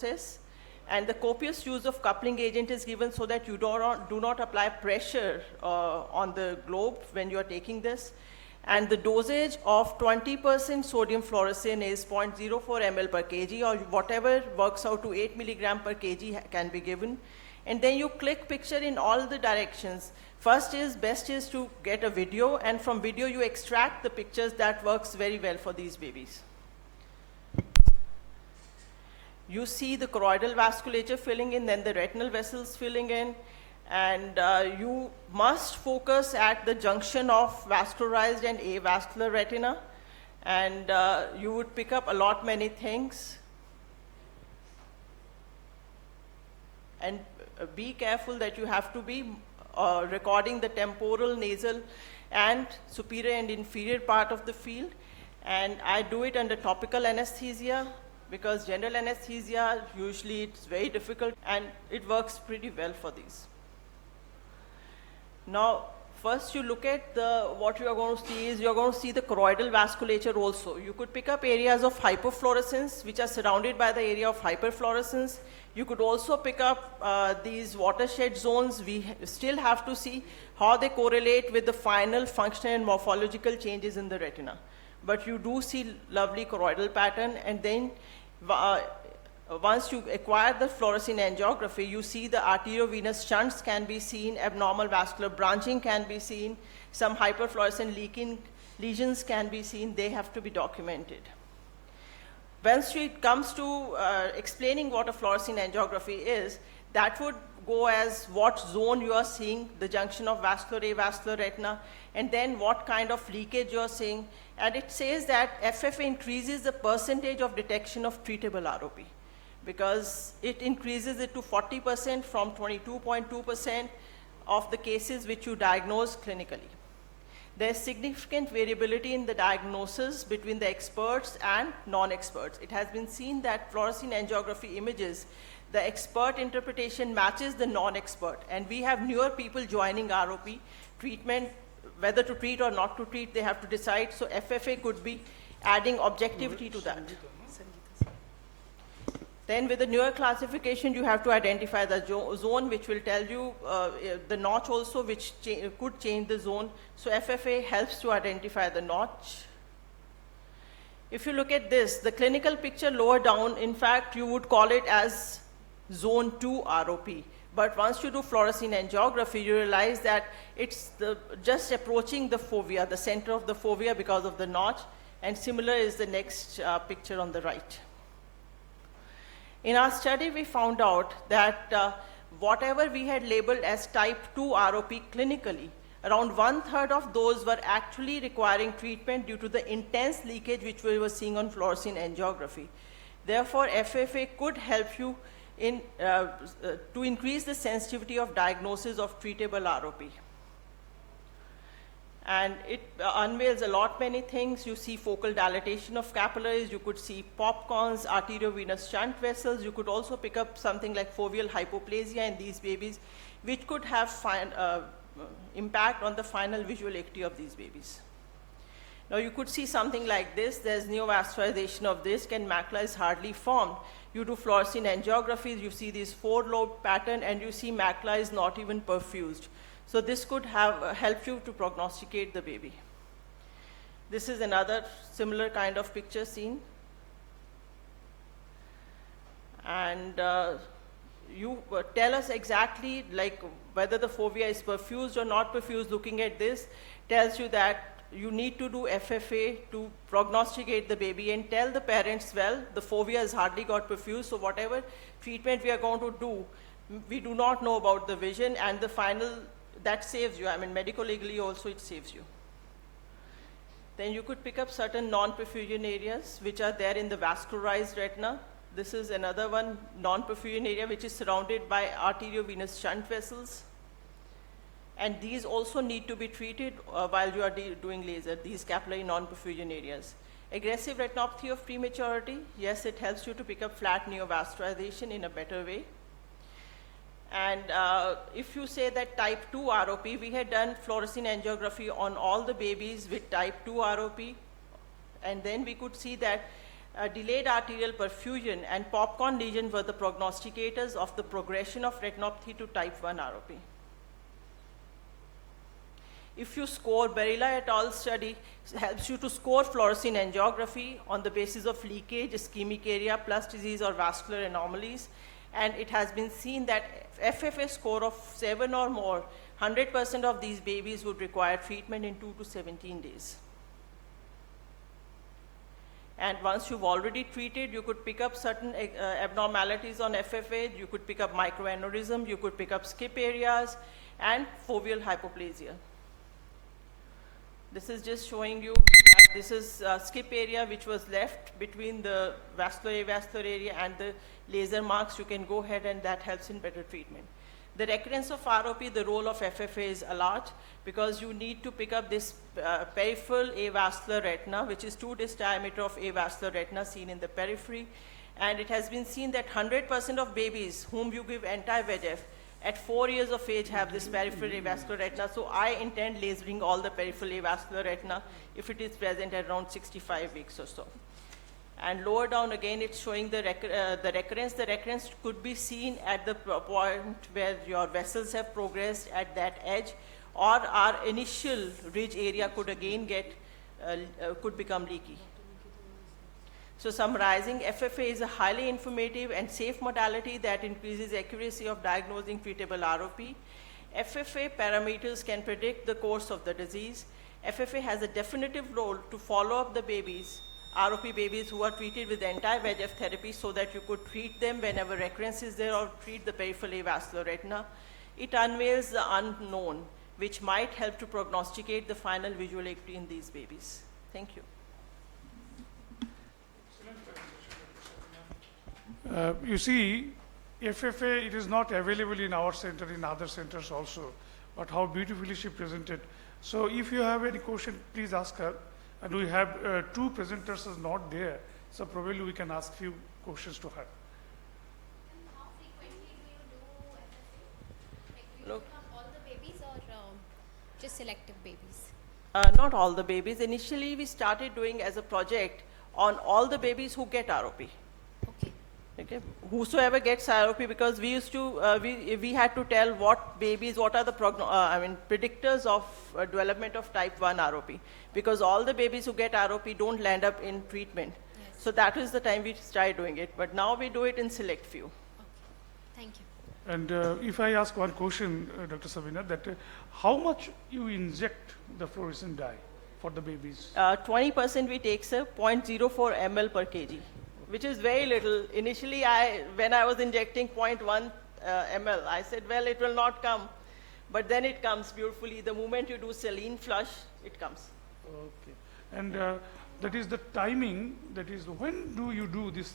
process. And the copious use of coupling agent is given so that you do not apply pressure on the globe when you are taking this. And the dosage of 20% sodium fluorescein is 0.04 ml per kg, or whatever works out to 8 milligram per kg can be given. And then you click picture in all the directions. Best is to get a video, and from video you extract the pictures. That works very well for these babies. You see the choroidal vasculature filling in, then the retinal vessels filling in, and you must focus at the junction of vascularized and avascular retina, and you would pick up a lot many things. And be careful that you have to be recording the temporal, nasal, and superior and inferior part of the field, and I do it under topical anesthesia, because general anesthesia, usually it's very difficult, and it works pretty well for these. Now, first you look at what you are going to see is you're going to see the choroidal vasculature also. You could pick up areas of hypofluorescence, which are surrounded by the area of hyperfluorescence. You could also pick up these watershed zones. We still have to see how they correlate with the final functional and morphological changes in the retina. But you do see lovely choroidal pattern, and then once you acquire the fluorescein angiography, you see the arteriovenous shunts can be seen, abnormal vascular branching can be seen, some hyperfluorescent leaking lesions can be seen. They have to be documented. Once it comes to explaining what a fluorescein angiography is, that would go as what zone you are seeing, the junction of vascular, avascular retina, and then what kind of leakage you are seeing. And it says that FFA increases the percentage of detection of treatable ROP, because it increases it to 40% from 22.2% of the cases which you diagnose clinically. There's significant variability in the diagnosis between the experts and non-experts. It has been seen that fluorescein angiography images, the expert interpretation matches the non-expert, and we have newer people joining ROP treatment. Whether to treat or not to treat, they have to decide. So FFA could be adding objectivity to that. Then with the newer classification, you have to identify the zone, which will tell you the notch also, which could change the zone. So FFA helps to identify the notch. If you look at this, the clinical picture lower down, in fact, you would call it as zone 2 ROP. But once you do fluorescein angiography, you realize that it's just approaching the fovea, the center of the fovea, because of the notch, and similar is the next picture on the right. In our study, we found out that whatever we had labeled as type 2 ROP clinically, around 1/3 of those were actually requiring treatment due to the intense leakage which we were seeing on fluorescein angiography. Therefore, FFA could help you to increase the sensitivity of diagnosis of treatable ROP. And it unveils a lot many things. You see focal dilatation of capillaries, you could see popcorns, arteriovenous shunt vessels. You could also pick up something like foveal hypoplasia in these babies, which could have impact on the final visual acuity of these babies. Now you could see something like this. There's neovascularization of disc, and macula is hardly formed. You do fluorescein angiographies, you see this 4-lobe pattern, and you see macula is not even perfused. So this could have helped you to prognosticate the baby. This is another similar kind of picture seen. And you tell us exactly like whether the fovea is perfused or not perfused. Looking at this tells you that you need to do FFA to prognosticate the baby, and tell the parents, well, the fovea has hardly got perfused, so whatever treatment we are going to do, we do not know about the vision, and the final, that saves you. I mean, medico-legally also it saves you. Then you could pick up certain non-perfusion areas which are there in the vascularized retina. This is another one, non-perfusion area, which is surrounded by arteriovenous shunt vessels. And these also need to be treated while you are doing laser, these capillary non-perfusion areas. Aggressive retinopathy of prematurity, yes, it helps you to pick up flat neovascularization in a better way. And if you say that type 2 ROP, we had done fluorescein angiography on all the babies with type 2 ROP, and then we could see that delayed arterial perfusion, and popcorn lesion were the prognosticators of the progression of retinopathy to type 1 ROP. If you score, Barilla et al. Study helps you to score fluorescein angiography on the basis of leakage, ischemic area, plus disease or vascular anomalies. And it has been seen that FFA score of 7 or more, 100% of these babies would require treatment in 2 to 17 days. And once you've already treated, you could pick up certain abnormalities on FFA. You could pick up microaneurysm, you could pick up skip areas, and foveal hypoplasia. This is just showing you that this is skip area which was left between the vascular-avascular area and the laser marks. You can go ahead and that helps in better treatment. The recurrence of ROP, the role of FFA is a lot because you need to pick up this peripheral avascular retina, which is 2-disc diameter of avascular retina seen in the periphery. And it has been seen that 100% of babies whom you give anti-VEGF at 4 years of age have this peripheral avascular retina. So I intend lasering all the peripheral avascular retina if it is present at around 65 weeks or so. And lower down again, it's showing the recurrence. The recurrence could be seen at the point where your vessels have progressed at that edge, or our initial ridge area could again get, could become leaky. So summarizing, FFA is a highly informative and safe modality that increases accuracy of diagnosing treatable ROP. FFA parameters can predict the course of the disease. FFA has a definitive role to follow up the babies, ROP babies who are treated with anti-VEGF therapy so that you could treat them whenever recurrence is there or treat the peripheral avascular retina. It unveils the unknown, which might help to prognosticate the final visual acuity in these babies. Thank you. You see, FFA, it is not available in our center, in other centers also, but how beautifully she presented. So if you have any question, please ask her. And we have 2 presenters is not there, so probably we can ask few questions to her. And how frequently do you do FFA? Like, do you Look. pick up all the babies or just selective babies? Not all the babies. Initially, we started doing as a project on all the babies who get ROP. Okay. Okay, whosoever gets ROP, because we used to, we had to tell what babies, what are the predictors of development of type 1 ROP, because all the babies who get ROP don't land up in treatment. Yes. So that is the time we started doing it, but now we do it in select few. Okay. Thank you. And if I ask one question, Dr. Sabina, that how much you inject the fluorescent dye for the babies? 20% we take, sir, 0.04 ml per kg, which is very little. Initially, when I was injecting 0.1 ml, I said, well, it will not come. But then it comes beautifully. The moment you do saline flush, it comes. Okay. And that is the timing, that is, when do you do this?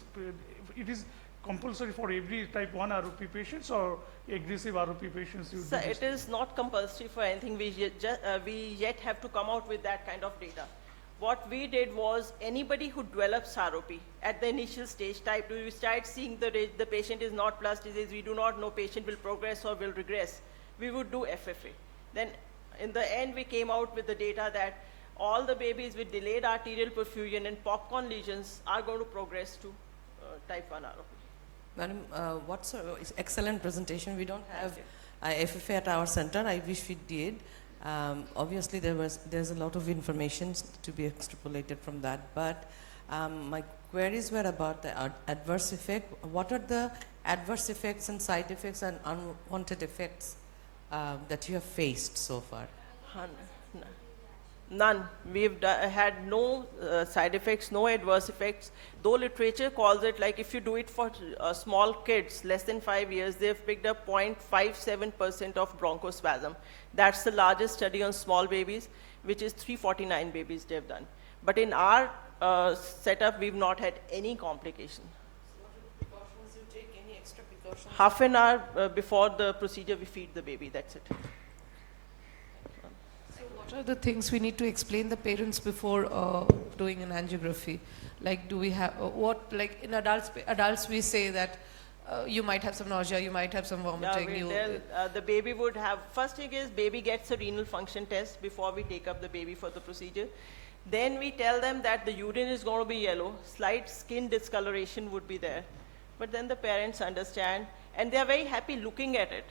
It is compulsory for every type 1 ROP patients or aggressive ROP patients? You So do this? it is not compulsory for anything. We yet have to come out with that kind of data. What we did was anybody who develops ROP at the initial stage type 2, we start seeing the patient is not plus disease, we do not know patient will progress or will regress, we would do FFA. Then in the end we came out with the data that all the babies with delayed arterial perfusion and popcorn lesions are going to progress to type 1 ROP. Madam, it's excellent presentation. We don't have Thank FFA at our center. I wish we did. Obviously, there's a lot of information to be extrapolated from that. But my queries were about the adverse effect. What are the adverse effects and side effects and unwanted effects that you have faced so far? None. We've had no side effects, no adverse effects. Though literature calls it, like if you do it for small kids, less than 5 years, they've picked up 0.57% of bronchospasm. That's the largest study on small babies, which is 349 babies they've done. But in our setup, we've not had any complication. So what are the precautions you take? Any extra precautions? Half an hour before the procedure, we feed the baby, that's it. What are the things we need to explain the parents before doing an angiography? Like, do we have like in adults we say that you might have some nausea, you might have some vomiting. The baby would have, first thing is baby gets a renal function test before we take up the baby for the procedure. Then we tell them that the urine is going to be yellow, slight skin discoloration would be there. But then the parents understand, and they are very happy looking at it.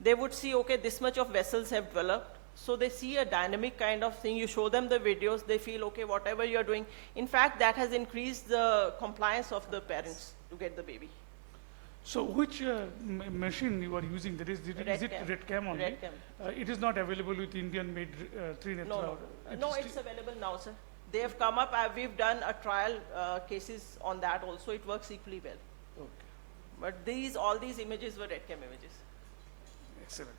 They would see, okay, this much of vessels have developed. So they see a dynamic kind of thing. You show them the videos, they feel, okay, whatever you're doing. In fact, that has increased the compliance of the parents to get the baby. So which machine you are using? That is it Redcam. Redcam only? Redcam. It is not available with Indian-made 3-netra? No, it's available now, sir. They have come up, we've done a trial cases on that also. It works equally well. Okay, But all these images were Redcam images. excellent.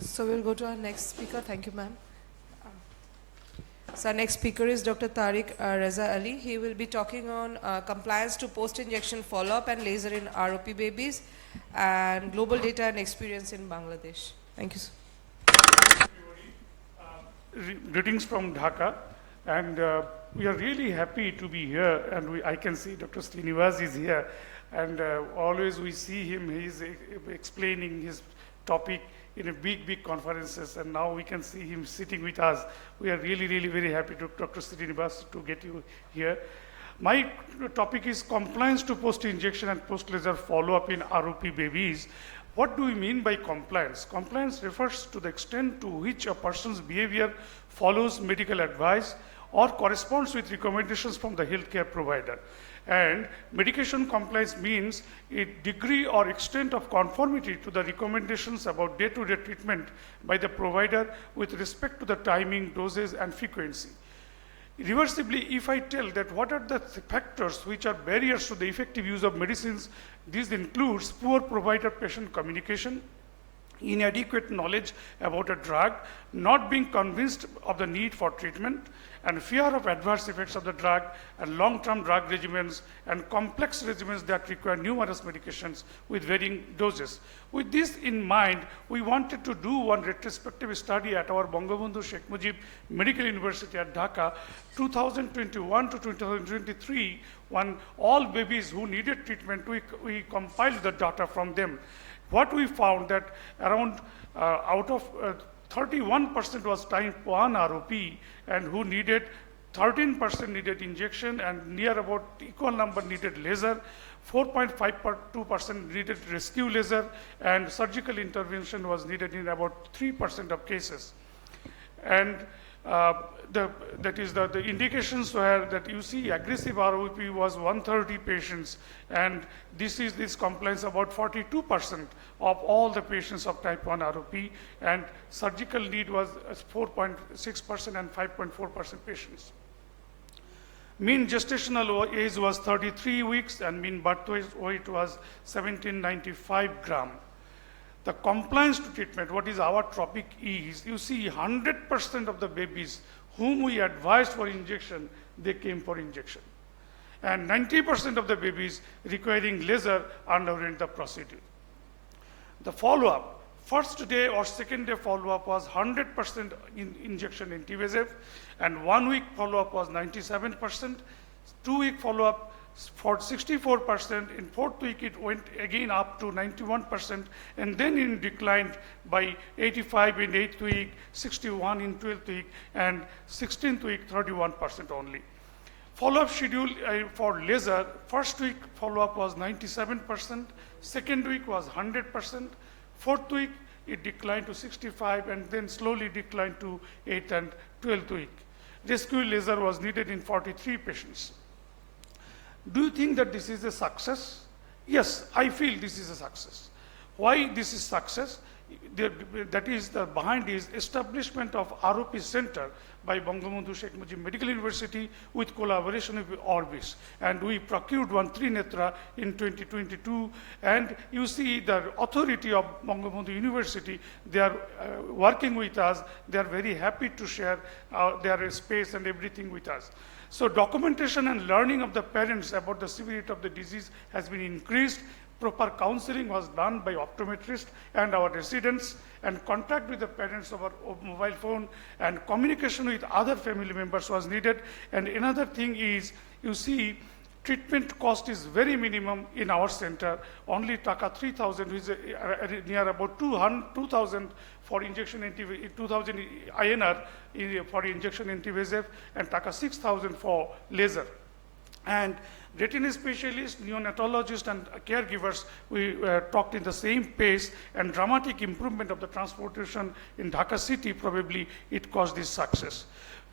So we'll go to our next speaker. Thank you, ma'am. So our next speaker is Dr. Tariq Reza Ali. He will be talking on compliance to post-injection follow-up and laser in ROP babies and global data and experience in Bangladesh. Thank you, sir. Greetings from Dhaka, and we are really happy to be here, and I can see Dr. Srinivas is here, and always we see him, he's explaining his topic in a big conferences, and now we can see him sitting with us. We are really very happy to Dr. Srinivas to get you here. My topic is compliance to post-injection and post-laser follow-up in ROP babies. What do we mean by compliance? Compliance refers to the extent to which a person's behavior follows medical advice or corresponds with recommendations from the healthcare provider. And medication compliance means a degree or extent of conformity to the recommendations about day-to-day treatment by the provider with respect to the timing, doses, and frequency. Reversibly, if I tell that what are the factors which are barriers to the effective use of medicines, this includes poor provider-patient communication, inadequate knowledge about a drug, not being convinced of the need for treatment, and fear of adverse effects of the drug, and long-term drug regimens, and complex regimens that require numerous medications with varying doses. With this in mind, we wanted to do one retrospective study at our Bangabandhu Sheikh Mujib Medical University at Dhaka, 2021 to 2023, when all babies who needed treatment, we compiled the data from them. What we found that around out of 31% was type 1 ROP, and who needed 13% needed injection, and near about equal number needed laser, 4.52% needed rescue laser, and surgical intervention was needed in about 3% of cases. And the indications were that you see aggressive ROP was 130 patients, and this compliance about 42% of all the patients of type 1 ROP, and surgical need was 4.6% and 5.4% patients. Mean gestational age was 33 weeks, and mean birth weight was 1795 gram. The compliance to treatment, what is our topic is, you see 100% of the babies whom we advised for injection, they came for injection. And 90% of the babies requiring laser underwent the procedure. The follow-up, first day or second day follow-up was 100% injection in TVSF, and 1 week follow-up was 97%, 2 week follow-up for 64%, in 4th week it went again up to 91%, and then it declined by 85 in 8th week, 61 in 12th week, and 16th week 31% only. Follow-up schedule for laser, first week follow-up was 97%, second week was 100%, 4th week it declined to 65, and then slowly declined to 8th and 12th week. Rescue laser was needed in 43 patients. Do you think that this is a success? Yes, I feel this is a success. Why this is success? That is, the behind is establishment of ROP center by Bangabandhu Sheikh Mujib Medical University with collaboration with Orbis. And we procured one 3-netra in 2022. And you see the authority of Bangabandhu University, they are working with us. They are very happy to share their space and everything with us. So documentation and learning of the parents about the severity of the disease has been increased. Proper counseling was done by optometrists and our residents, and contact with the parents over mobile phone, and communication with other family members was needed. And another thing is, you see, treatment cost is very minimum in our center, only taka 3,000, which is near about 2,000 for injection 2,000 INR for injection anti-VEGF, and taka 6,000 for laser. And retina specialists, neonatologists, and caregivers, we talked in the same pace, and dramatic improvement of the transportation in Dhaka city, probably it caused this success.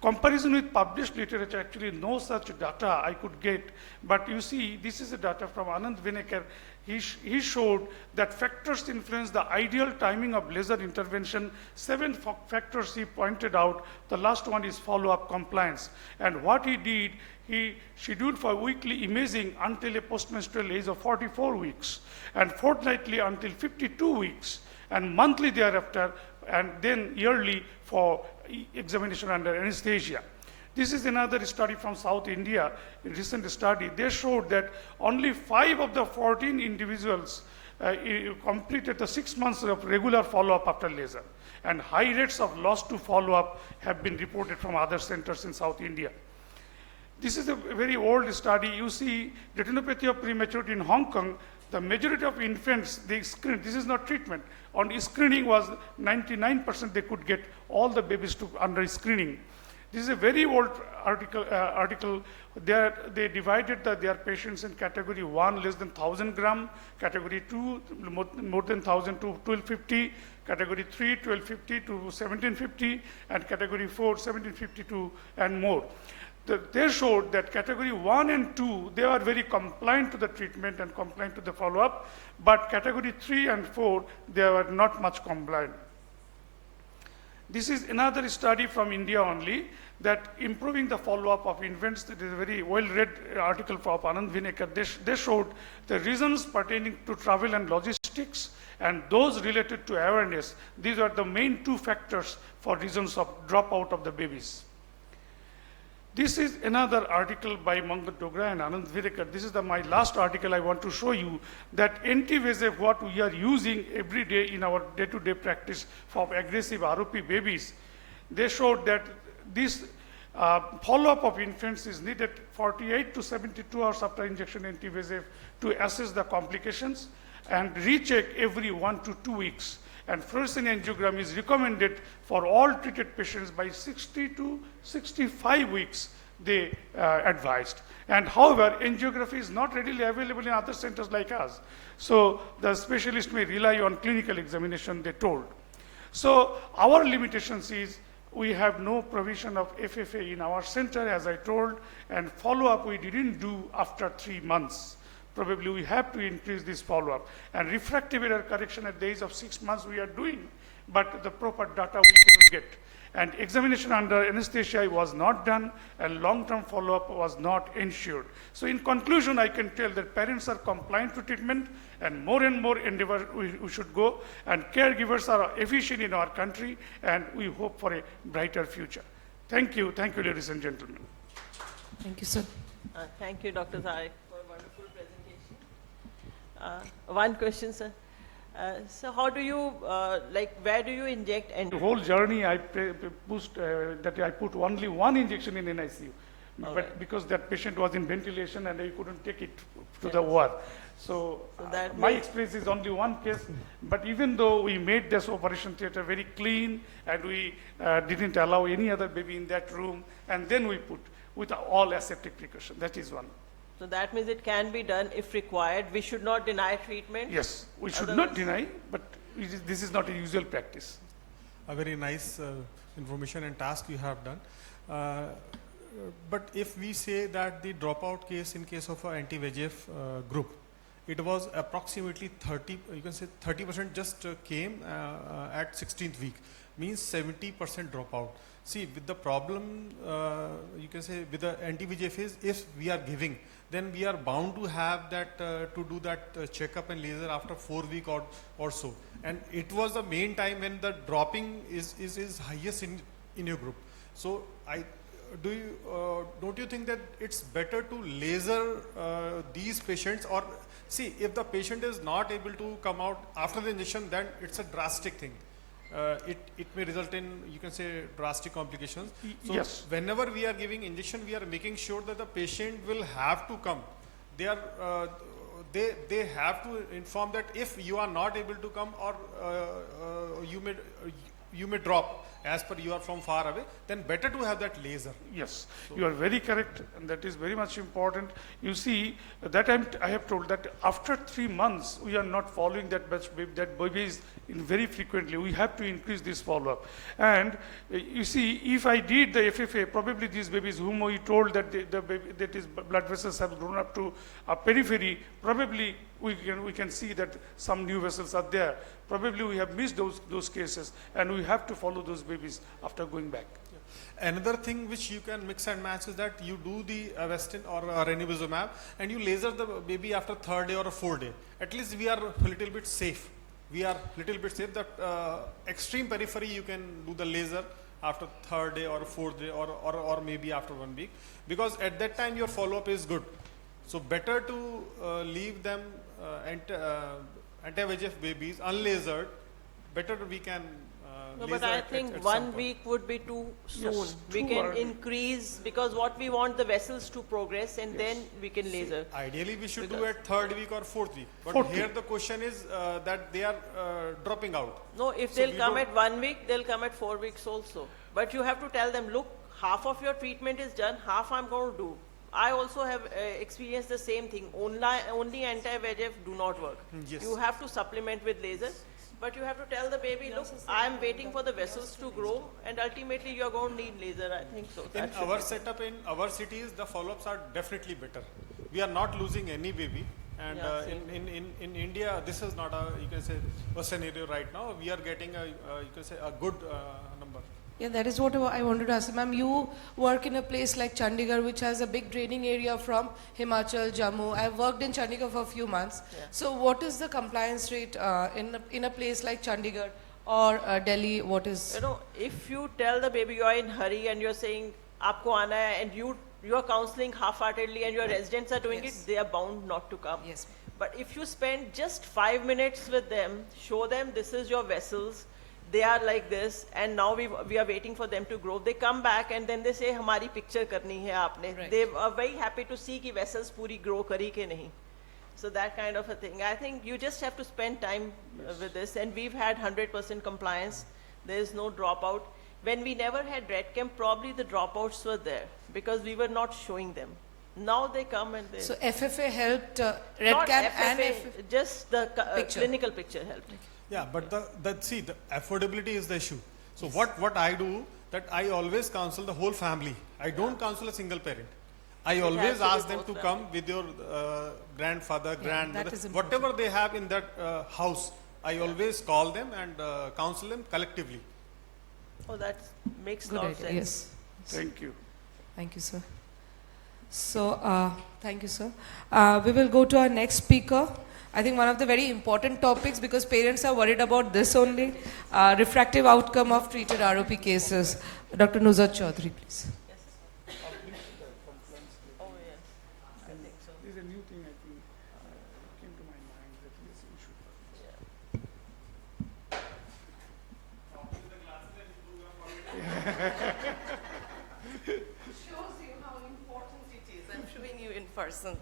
Comparison with published literature, actually no such data I could get, but you see, this is a data from Anand Vinekar. He showed that factors influence the ideal timing of laser intervention. 7 factors he pointed out. The last one is follow-up compliance. And what he did, he scheduled for weekly imaging until a postmenstrual age of 44 weeks, and fortnightly until 52 weeks, and monthly thereafter, and then yearly for examination under anesthesia. This is another study from South India, a recent study. They showed that only 5 of the 14 individuals completed the 6 months of regular follow-up after laser. And high rates of loss to follow-up have been reported from other centers in South India. This is a very old study. You see retinopathy of prematurity in Hong Kong, the majority of infants, they screened. This is not treatment. On screening was 99% they could get all the babies to under screening. This is a very old article. They divided their patients in category 1, less than 1,000 gram, category 2, more than 1,000 to 1,250, category 3, 1,250 to 1,750, and category 4, 1,752 and more. They showed that category 1 and 2, they are very compliant to the treatment and compliant to the follow-up, but category 3 and 4, they were not much compliant. This is another study from India only, that improving the follow-up of infants. That is a very well-read article from Anand Vinekar. They showed the reasons pertaining to travel and logistics and those related to awareness. These are the main 2 factors for reasons of dropout of the babies. This is another article by Mangat Dogra and Anand Vinekar. This is my last article I want to show you, that anti-VEGF, what we are using every day in our day-to-day practice for aggressive ROP babies. They showed that this follow-up of infants is needed 48 to 72 hours after injection anti-VEGF to assess the complications, and recheck every 1 to 2 weeks. And fluorescein angiogram is recommended for all treated patients by 60 to 65 weeks, they advised. And however, angiography is not readily available in other centers like us. So the specialist may rely on clinical examination, they told. So our limitations is we have no provision of FFA in our center, as I told, and follow-up we didn't do after 3 months. Probably we have to increase this follow-up. And refractive error correction at the age of 6 months we are doing, but the proper data we couldn't get. And examination under anesthesia was not done, and long-term follow-up was not ensured. So in conclusion, I can tell that parents are compliant to treatment, and more endeavor we should go, and caregivers are efficient in our country, and we hope for a brighter future. Thank you, ladies and gentlemen. Thank you, sir. Thank you, Dr. Zai, for a wonderful presentation. One question, sir. So how do you, where do you inject? And The whole journey I put only 1 injection in NICU, but because that patient was in ventilation and I couldn't take it to the OR. So that my means- experience is only 1 case, but even though we made this operation theater very clean, and we didn't allow any other baby in that room, and then we put with all aseptic precaution. That is one. so that means it can be done if required. We should not deny treatment. Yes, we should not Otherwise- deny, but this is not a usual practice. A very nice information and task you have done. But if we say that the dropout case in case of an anti-VEGF group, it was approximately 30, you can say 30% just came at 16th week, means 70% dropout. See, with the problem, you can say with the anti-VEGF is, if we are giving, then we are bound to have that, to do that checkup and laser after 4 weeks or so. And it was the main time when the dropping is highest in your group. So don't you think that it's better to laser these patients, or see, if the patient is not able to come out after the injection, then it's a drastic thing. It may result in, you can say, drastic complications. So Yes. whenever we are giving injection, we are making sure that the patient will have to come. they are they have to inform that if you are not able to come, or you may drop as per you are from far away, then better to have that laser. Yes, you are very correct, and that is very much important. You see, that I have told that after 3 months, we are not following that babies in very frequently. We have to increase this follow-up. And you see, if I did the FFA, probably these babies whom we told that that his blood vessels have grown up to a periphery, probably we can see that some new vessels are there. Probably we have missed those cases, and we have to follow those babies after going back. Another thing which you can mix and match is that you do the Avastin or ranibizumab, and you laser the baby after 3rd day or a 4th day. At least we are a little bit safe. We are little bit safe. That extreme periphery you can do the laser after 3rd day or 4th day, or maybe after 1 week, because at that time your follow-up is good. So better to leave them anti-VEGF babies unlasered. Better we can No, laser but I at think some 1 point. week would be too soon. Yes, We too can early. increase, because what we want the vessels to progress, and then we can laser. Ideally, we should do Because- at 3rd week or 4th week. But 4th here week. the question is that they are dropping out. No, if So they'll we come don't- at 1 week, they'll come at 4 weeks also. But you have to tell them, look, half of your treatment is done, half I'm going to do. I also have experienced the same thing. Only anti-VEGF do not work. Yes. You have to supplement with laser. But you have to tell the baby, look, I'm waiting for the vessels to grow, and ultimately you're going to need laser. I think so. In That should our be- setup, in our cities, the follow-ups are definitely better. We are not losing any baby. And Yeah, same. in India, this is not a, you can say, a scenario right now. We are getting a, you can say, a good number. Yeah, that is what I wanted to ask. Ma'am, you work in a place like Chandigarh, which has a big draining area from Himachal, Jammu. I've worked in Chandigarh for a few months. Yeah. So what is the compliance rate in a place like Chandigarh or Delhi? What is? You know, if you tell the baby you're in hurry and you're saying, aapko aana hai, and you are counseling half-heartedly and your residents are doing Yes. it, they are bound not to come. Yes. But if you spend just 5 minutes with them, show them this is your vessels, they are like this, and now we are waiting for them to grow. They come back and then they say, hamari picture karni hai aapne. Right. They are very happy to see ki vessels puri grow kari ke nahi. So that kind of a thing. I think you just have to spend time with this, and we've had 100% compliance. There is no dropout. When we never had red camp, probably the dropouts were there because we were not showing them. Now they come and they. So FFA helped Red not Camp and FFA, FFA. just the Picture. clinical picture helped. Yeah, but see, the affordability is the issue. So what I do, that I always counsel the whole family. I don't counsel a single parent. I has always to be ask them both to family. come with your grandfather, grandmother, is important. whatever they have in that house. I always call them and counsel them collectively. Oh, that makes Good lot of idea. sense. Yes. Thank you. Thank you, sir. So, thank you, sir. We will go to our next speaker. I think one of the very important topics, because parents are worried about this only, refractive outcome of treated ROP cases. Dr. Nuzhat Chaudhary, please. Oh, yes. I think so. This is a new thing, I think, came to my mind that yes, we should. Shows you how important it is. I'm showing you in person.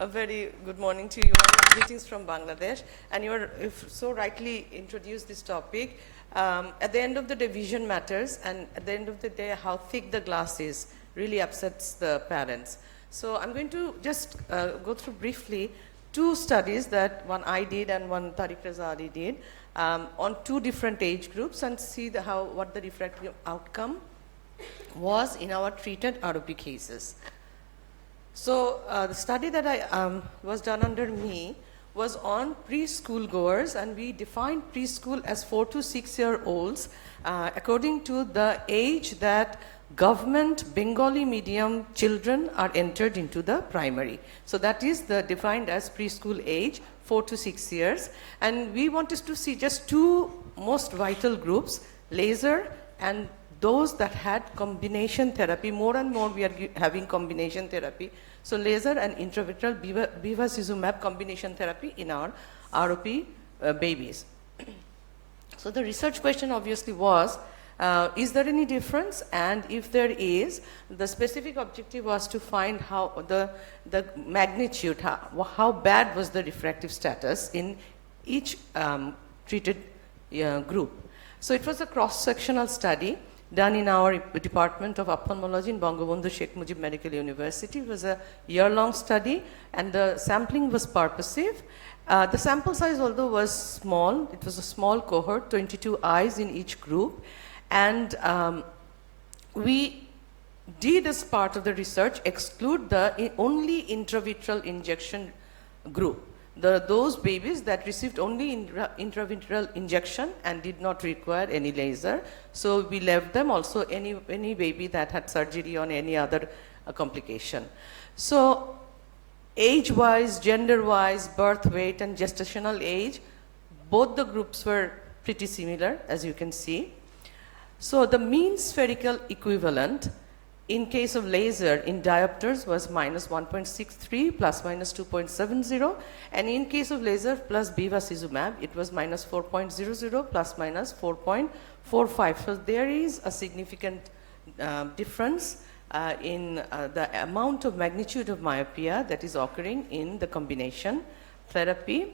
A very good morning to you all. Greetings from Bangladesh. And you are so rightly introduced this topic. At the end of the day, vision matters, and at the end of the day, how thick the glass is really upsets the parents. So I'm going to just go through briefly 2 studies, that one I did and one Tariq Reza Ali did, on 2 different age groups, and see what the refractive outcome was in our treated ROP cases. So the study that was done under me was on preschool goers, and we defined preschool as 4 to 6-year-olds according to the age that government Bengali medium children are entered into the primary. So that is defined as preschool age, 4 to 6 years. And we wanted to see just 2 most vital groups, laser and those that had combination therapy. More and more we are having combination therapy. So laser and intravitreal bevacizumab combination therapy in our ROP babies. So the research question obviously was, Is there any difference? And if there is, the specific objective was to find how the magnitude, how bad was the refractive status in each treated group. So it was a cross-sectional study done in our Department of Ophthalmology in Bangabandhu Sheikh Mujib Medical University. It was a year-long study, and the sampling was purposive. The sample size, although was small, it was a small cohort, 22 eyes in each group, and we did, as part of the research, exclude the only intravitreal injection group. Those babies that received only intravitreal injection and did not require any laser. So we left them also any baby that had surgery on any other complication. So age-wise, gender-wise, birth weight and gestational age, both the groups were pretty similar, as you can see. So the mean spherical equivalent in case of laser in diopters was minus 1.63 plus minus 2.70, and in case of laser plus bevacizumab, it was minus 4.00 plus minus 4.45. So there is a significant difference in the amount of magnitude of myopia that is occurring in the combination therapy.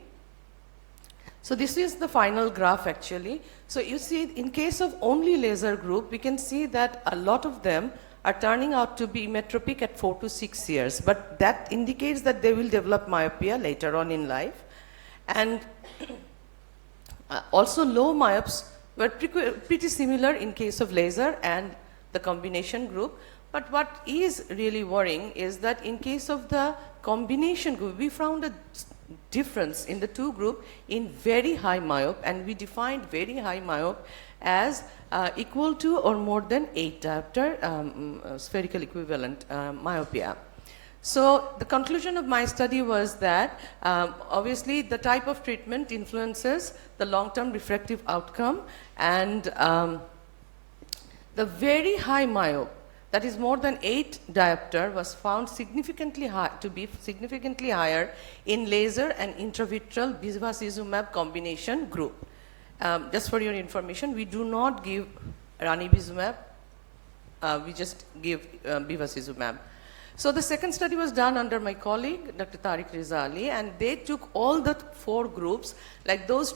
So this is the final graph actually. So you see, in case of only laser group, we can see that a lot of them are turning out to be metropic at 4 to 6 years, but that indicates that they will develop myopia later on in life. And also low myopes were pretty similar in case of laser and the combination group. But what is really worrying is that in case of the combination group, we found a difference in the two groups in very high myope, and we defined very high myope as equal to or more than 8 diopter spherical equivalent myopia. So the conclusion of my study was that obviously the type of treatment influences the long-term refractive outcome, and the very high myope, that is more than 8 diopter, was found significantly high, to be significantly higher in laser and intravitreal bevacizumab combination group. Just for your information, we do not give ranibizumab, we just give bevacizumab. So the second study was done under my colleague, Dr. Tariq Rizali, and they took all the 4 groups, like those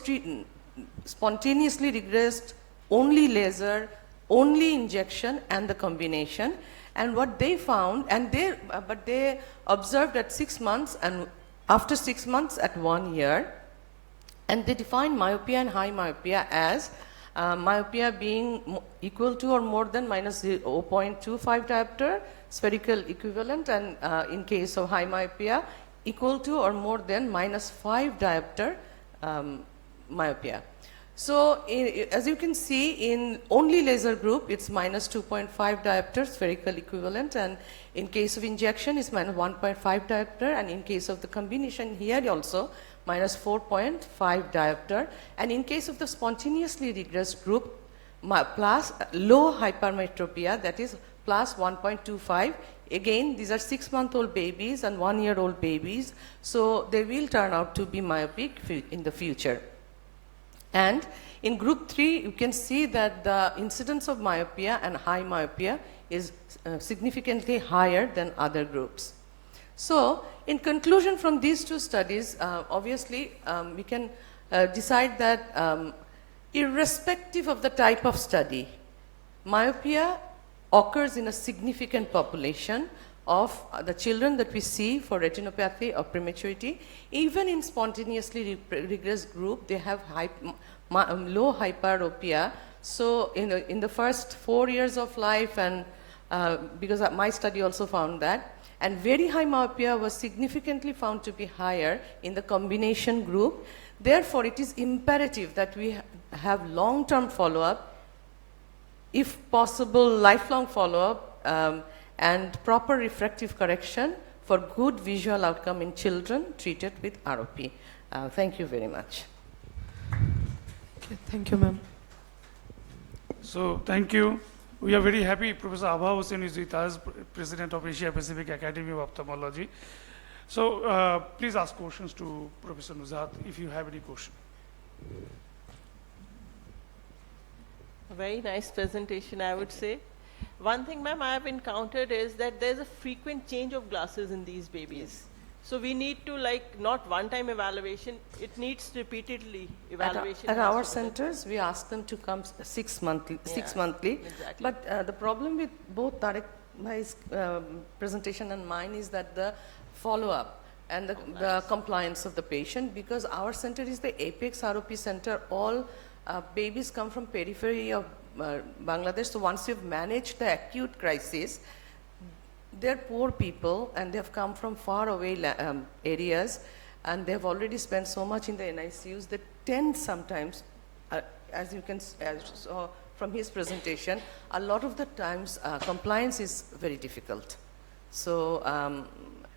spontaneously regressed, only laser, only injection, and the combination. And what they found, and but they observed at 6 months, and after 6 months at 1 year, and they defined myopia and high myopia as myopia being equal to or more than minus 0.25 diopter spherical equivalent, and in case of high myopia, equal to or more than minus 5 diopter myopia. So as you can see, in only laser group, it's minus 2.5 diopter spherical equivalent, and in case of injection, it's minus 1.5 diopter, and in case of the combination here also, minus 4.5 diopter, and in case of the spontaneously regressed group, plus low hypermetropia, that is plus 1.25. Again, these are 6-month-old babies and 1-year-old babies, so they will turn out to be myopic in the future. And in group 3, you can see that the incidence of myopia and high myopia is significantly higher than other groups. So, in conclusion from these 2 studies, obviously we can decide that irrespective of the type of study, myopia occurs in a significant population of the children that we see for retinopathy or prematurity. Even in spontaneously regressed group, they have low hyperopia. So in the first 4 years of life, and because my study also found that, and very high myopia was significantly found to be higher in the combination group. Therefore, it is imperative that we have long-term follow-up, if possible lifelong follow-up, and proper refractive correction for good visual outcome in children treated with ROP. Thank you very much. Okay, thank you, ma'am. So thank you. We are very happy Professor Abha Hussain is with us, President of Asia Pacific Academy of Ophthalmology. So please ask questions to Professor Nuzhat if you have any question. Very nice presentation, I would say. One thing, ma'am, I have encountered is that there's a frequent change of glasses in these babies. So we need to not one-time evaluation, it needs repeatedly evaluation. At has our to be done. centers, we ask them to come 6 monthly. Exactly. But the problem with both Tarek Bhai's presentation and mine is that the follow-up and the compliance of the patient, because our center is the apex ROP center. All babies come from periphery of Bangladesh. So once you've managed the acute crisis, they're poor people and they've come from far away areas, and they've already spent so much in the NICUs. They tend sometimes, as you can saw from his presentation, a lot of the times compliance is very difficult. So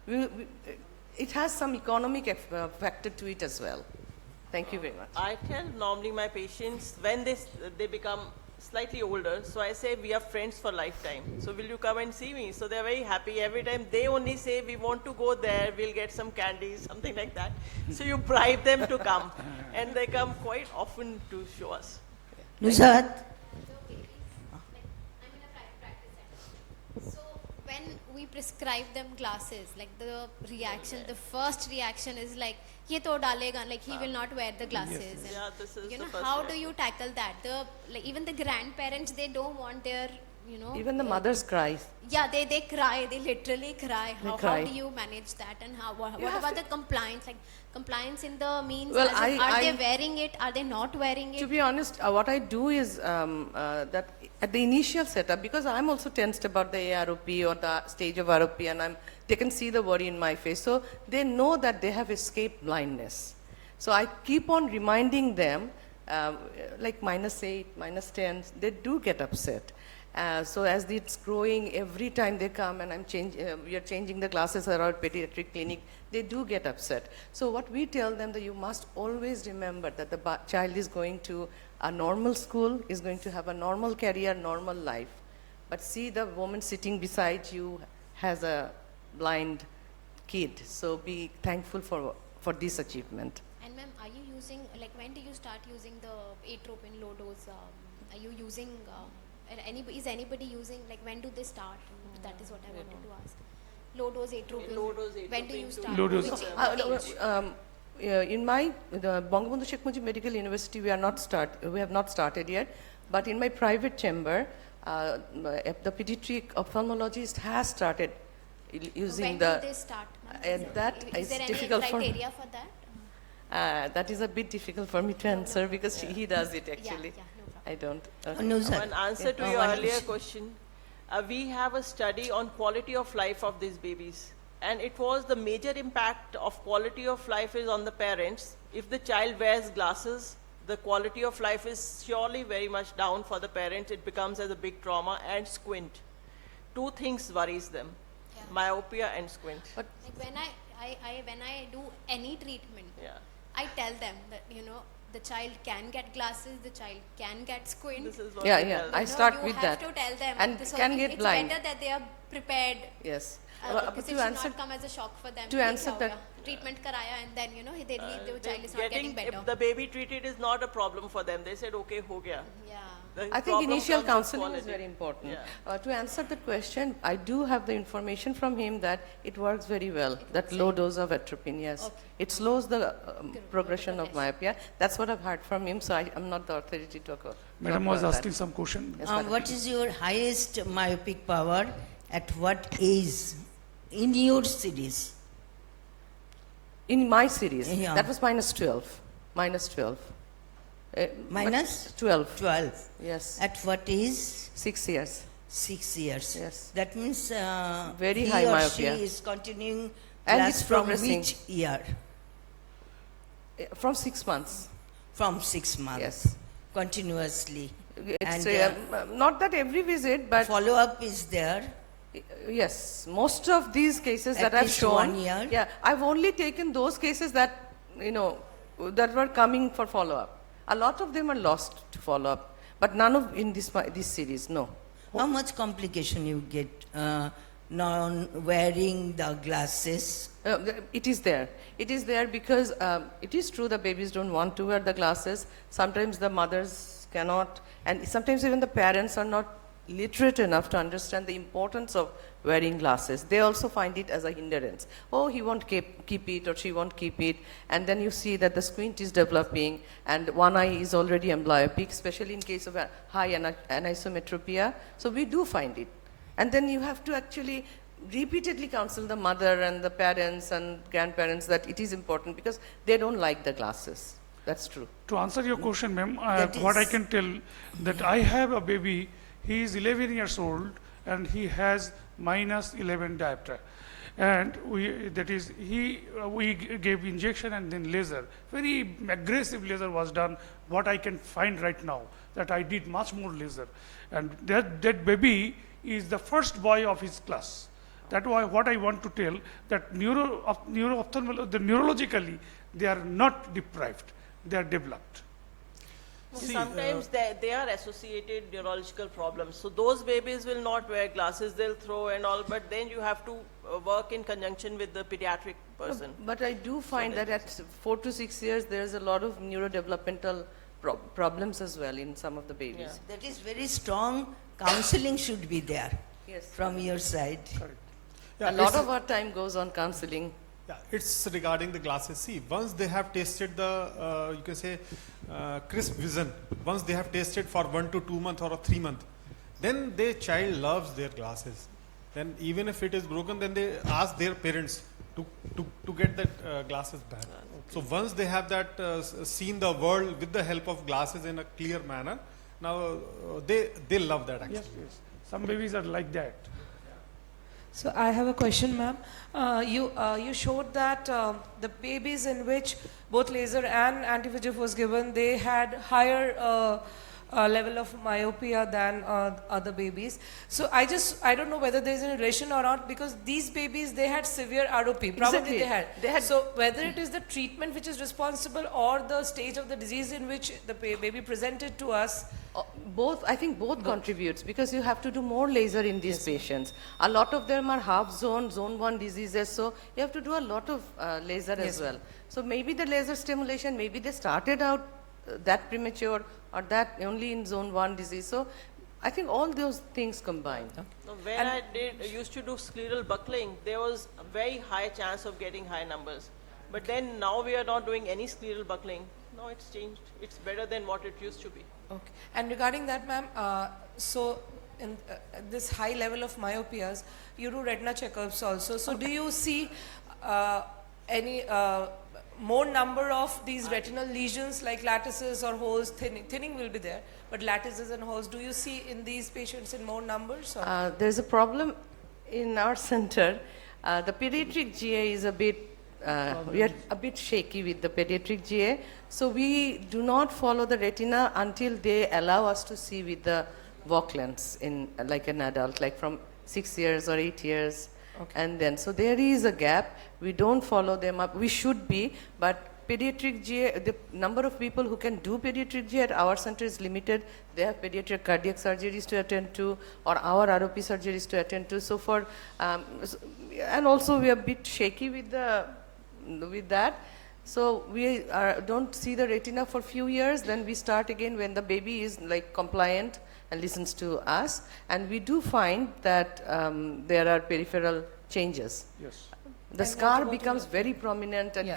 it has some economic factor to it as well. Thank you very much. I tell normally my patients when they become slightly older, so I say we are friends for lifetime. So will you come and see me? So they're very happy. Every time they only say we want to go there, we'll get some candies, something like that. So you bribe them to come, and they come quite often to show us. Nusrat, The babies, like I'm in a private practice center. So when we prescribe them glasses, like the reaction, the first reaction is like, ye to dalega, like he will not wear the glasses. And Yeah, this is you the know, first how do reaction. you tackle that? Even the grandparents, they don't want their, Even the mothers cry. yeah, they cry, they literally cry. They How cry. do you manage that, and what about the compliance? Like compliance in the means, Well, as in, are they I- wearing it? Are they not wearing To it? be honest, what I do is that at the initial setup, because I'm also tensed about the AROP or the stage of ROP, and they can see the worry in my face. So they know that they have escaped blindness. So I keep on reminding them, like -8, -10, they do get upset. So as it's growing, every time they come and we are changing the glasses around pediatric clinic, they do get upset. So what we tell them that you must always remember that the child is going to a normal school, is going to have a normal career, normal life. But see, the woman sitting beside you has a blind kid. So be thankful for this achievement. And ma'am, are you using, like when do you start using the atropine low dose? Are you using, is anybody using, like when do they start? That is what I wanted to ask. Low dose atropine. Low dose When do you atropine start? Low dose. Which age? In the Bangabandhu Sheikh Mujib Medical University, we have not started yet. But in my private chamber, the pediatric ophthalmologist has started using When the. do they start, ma'am? and that Is is there any difficult for- criteria for that? That is a bit difficult for me to answer because he does it actually. Yeah, no problem. I don't. Nusrat. One answer to Yeah. your One earlier is- question, we have a study on quality of life of these babies. And it was the major impact of quality of life is on the parents. If the child wears glasses, the quality of life is surely very much down for the parents. It becomes as a big trauma, and squint. Two things worries them, Yeah. myopia and squint. But Like when I do any treatment, Yeah. I tell them that, the child can get glasses, the child can get squint. This is what Yeah, we yeah, tell I them. start you with have that. to tell them. And So can get it's blind. better that they are prepared. yes. Because But it to should answer not come as a shock for them. to कि answer क्या हो that- गया? Treatment karaya, and then they leave, the They- child is not getting better. if the baby treated is not a problem for them. They said, okay, ho gaya. Yeah. The I think problem initial comes with counseling is quality. very important. Yeah. To answer the question, I do have the information from him that it works very well, that low dose of atropine, yes. Okay. It slows the progression of myopia. That's what I've heard from him, so I'm not the authority to talk Madam was about asking that. some question. Yes, madam. What is your highest myopic power at what age in your series? In my series, Yeah. that was -12. -12. Minus 12, 12. yes. At what age? 6 years, 6 years. yes. That means Very he high or myopia. she is continuing And class it's from progressing. which year? From 6 months, From 6 months. yes. Continuously. It's And, not that every visit, but Follow up is there. yes, most of these cases At that I've least shown, 1 year? yeah, I've only taken those cases that, that were coming for follow-up. A lot of them are lost to follow-up, but none of in this series, no. How much complication you get non wearing the glasses? It is there. It is there because it is true the babies don't want to wear the glasses. Sometimes the mothers cannot, and sometimes even the parents are not literate enough to understand the importance of wearing glasses. They also find it as a hindrance. Oh, he won't keep it or she won't keep it. And then you see that the squint is developing and one eye is already amblyopic, especially in case of a high anisometropia. So we do find it. And then you have to actually repeatedly counsel the mother and the parents and grandparents that it is important because they don't like the glasses. That's true. To answer your question, ma'am, That what I is- can tell that I have a baby, he is 11 years old and he has -11 diopter. And we gave injection and then laser. Very aggressive laser was done, what I can find right now, that I did much more laser. And that baby is the first boy of his class. That's why what I want to tell, that neurologically, they are not deprived, they are developed. See, Sometimes they are associated neurological problems. So those babies will not wear glasses, they'll throw and all, but then you have to work in conjunction with the pediatric person. But I do find that at 4 to 6 years, there's a lot of neurodevelopmental problems as well in some of the babies. That is very strong. Counseling should be there Yes. from your side. yeah, A lot it's- of our time goes on counseling. Yeah, it's regarding the glasses. See, once they have tasted the, you can say, crisp vision, once they have tasted for 1 to 2 months or 3 months, then their child loves their glasses. Then even if it is broken, then they ask their parents to get that glasses back. So once they have that seen the world with the help of glasses in a clear manner, now they love that actually. Yes, yes. Some babies are like that. So I have a question, ma'am. You showed that the babies in which both laser and anti-VEGF was given, they had higher level of myopia than other babies. So I don't know whether there is a relation or not, because these babies, they had severe ROP. Probably Exactly. they had. They So whether it is the treatment which is responsible or the stage of the disease in which the baby presented to us. I think both contributes because you have to do more laser in these patients. A lot of them are half zone 1 diseases, so you have to do a lot of laser as well. So maybe the laser stimulation, maybe they started out that premature or that only in zone 1 disease. So I think all those things combined. Now, when I used to do scleral buckling, there was a very high chance of getting high numbers. But then now we are not doing any scleral buckling. Now it's changed. It's better than what it used to be. Okay. And regarding that, ma'am, so in this high level of myopias, you do retina checkups also. So do you see any more number of these retinal lesions like lattices or holes? Thinning will be there, but lattices and holes, do you see in these patients in more numbers? Or? There's a problem in our center. The pediatric GA is a bit, we are a bit shaky with the pediatric GA. So we do not follow the retina until they allow us to see with the Voc lens in like an adult, like from 6 years or 8 years. Okay. And then, so there is a gap. We don't follow them up. We should be, but pediatric GA, the number of people who can do pediatric GA at our center is limited. They have pediatric cardiac surgeries to attend to, or our ROP surgeries to attend to. So for, and also we are a bit shaky with that. So we don't see the retina for a few years, then we start again when the baby is like compliant and listens to us. And we do find that there are peripheral changes. Yes. The scar becomes very prominent and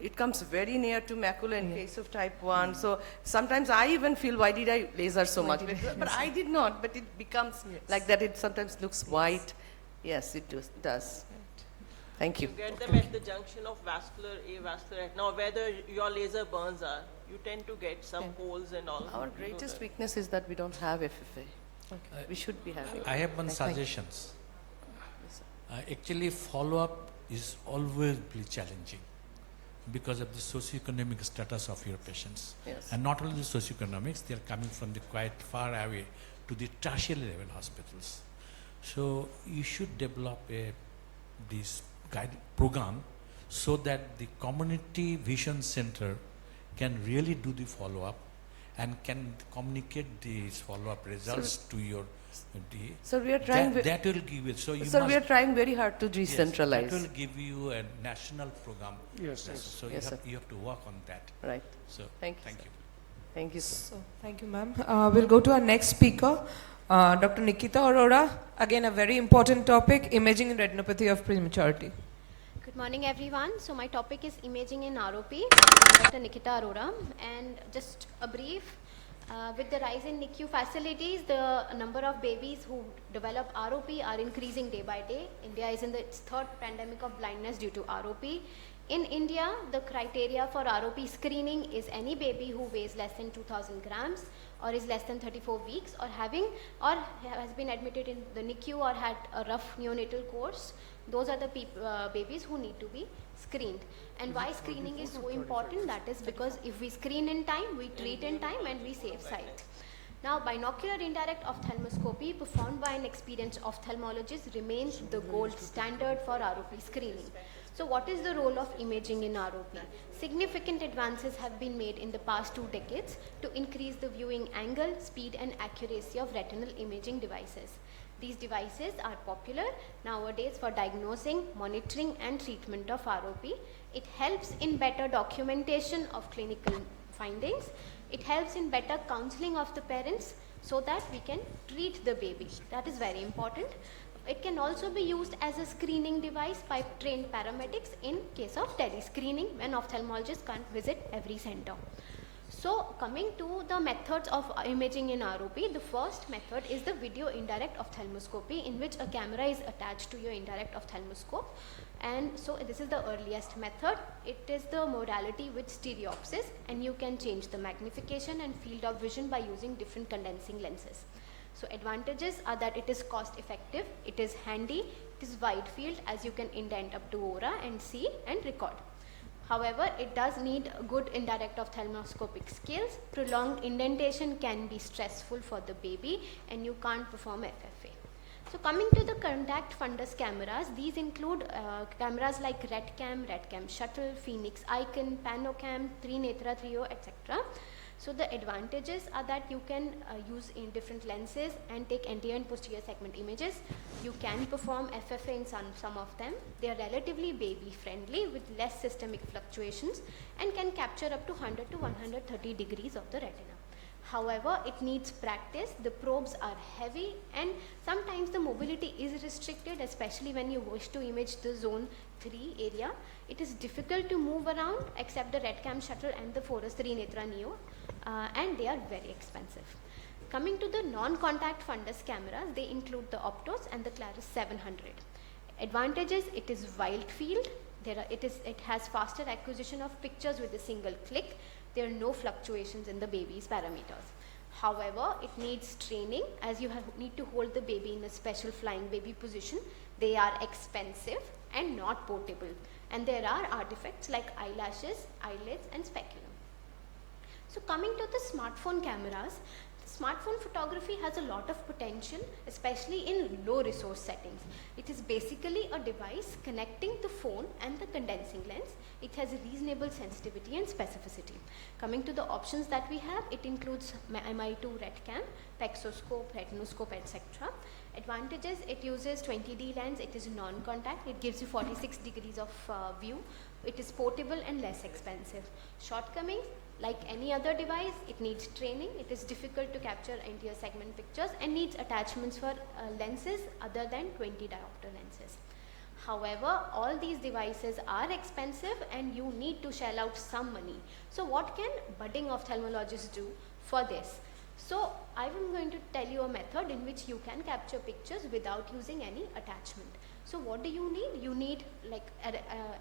it comes very near to macula in case of type 1. So sometimes I even feel, why did I laser so much? But I did not, but it becomes like that. It sometimes looks white. Yes, it does. Thank you. You get them at the junction of vascular, avascular. Now, whether your laser burns are, you tend to get some holes and all. Our greatest weakness is that we don't have FFA. We should be having. I have one suggestions. Actually, follow-up is always challenging because of the socioeconomic status of your patients. Yes. And not only the socioeconomics, they are coming from the quite far away to the tertiary level hospitals. So you should develop this guide program so that the community vision center can really do the follow-up and can communicate these follow-up results to your So we are trying. that will give it. So you So must, we are trying very hard to decentralize. Yes, that will give you a national program. Yes, yes. So Yes, you have to work on that. Right. So Thank you, thank sir. you. Thank you. So, thank you, ma'am. We'll go to our next speaker, Dr. Nikita Arora. Again, a very important topic, imaging in retinopathy of prematurity. Good morning, everyone. So my topic is imaging in ROP. Dr. Nikita Arora, and just a brief. With the rise in NICU facilities, the number of babies who develop ROP are increasing day by day. India is in its third pandemic of blindness due to ROP. In India, the criteria for ROP screening is any baby who weighs less than 2000 grams or is less than 34 weeks or has been admitted in the NICU or had a rough neonatal course. Those are the babies who need to be screened. And why screening is so important? That is because if we screen in time, we treat in time, and we save sight. Now, binocular indirect ophthalmoscopy performed by an experienced ophthalmologist remains the gold standard for ROP screening. So what is the role of imaging in ROP? Significant advances have been made in the past 2 decades to increase the viewing angle, speed and accuracy of retinal imaging devices. These devices are popular nowadays for diagnosing, monitoring and treatment of ROP. It helps in better documentation of clinical findings. It helps in better counseling of the parents so that we can treat the baby. That is very important. It can also be used as a screening device by trained paramedics in case of tele-screening when ophthalmologists can't visit every center. So coming to the methods of imaging in ROP, the first method is the video indirect ophthalmoscopy, in which a camera is attached to your indirect ophthalmoscope. And so this is the earliest method. It is the modality with stereopsis, and you can change the magnification and field of vision by using different condensing lenses. So advantages are that it is cost effective, it is handy, it is wide field as you can indent up to aura and see and record. However, it does need good indirect ophthalmoscopic skills. Prolonged indentation can be stressful for the baby and you can't perform FFA. So coming to the contact fundus cameras, these include cameras like RedCam Shuttle, Phoenix Icon, Panocam, Trinetra Trio, etc. So the advantages are that you can use in different lenses and take anterior and posterior segment images. You can perform FFA in some of them. They are relatively baby friendly with less systemic fluctuations and can capture up to 100 to 130 degrees of the retina. However, it needs practice. The probes are heavy and sometimes the mobility is restricted, especially when you wish to image the zone 3 area. It is difficult to move around except the RedCam Shuttle and the Forus Trinetra Neo. And they are very expensive. Coming to the non-contact fundus cameras, they include the Optos and the Claris 700. Advantages: it is wide field. It has faster acquisition of pictures with a single click. There are no fluctuations in the baby's parameters. However, it needs training as you need to hold the baby in a special flying baby position. They are expensive and not portable. And there are artifacts like eyelashes, eyelids and speculum. So coming to the smartphone cameras, smartphone photography has a lot of potential, especially in low resource settings. It is basically a device connecting the phone and the condensing lens. It has a reasonable sensitivity and specificity. Coming to the options that we have, it includes MI2 RedCam, Pexoscope, Retinoscope, etc. Advantages: it uses 20D lens, it is non-contact, it gives you 46 degrees of view, it is portable and less expensive. Shortcomings: like any other device, it needs training, it is difficult to capture anterior segment pictures and needs attachments for lenses other than 20 diopter lenses. However, all these devices are expensive and you need to shell out some money. So what can budding ophthalmologists do for this? So I am going to tell you a method in which you can capture pictures without using any attachment. So what do you need? You need, like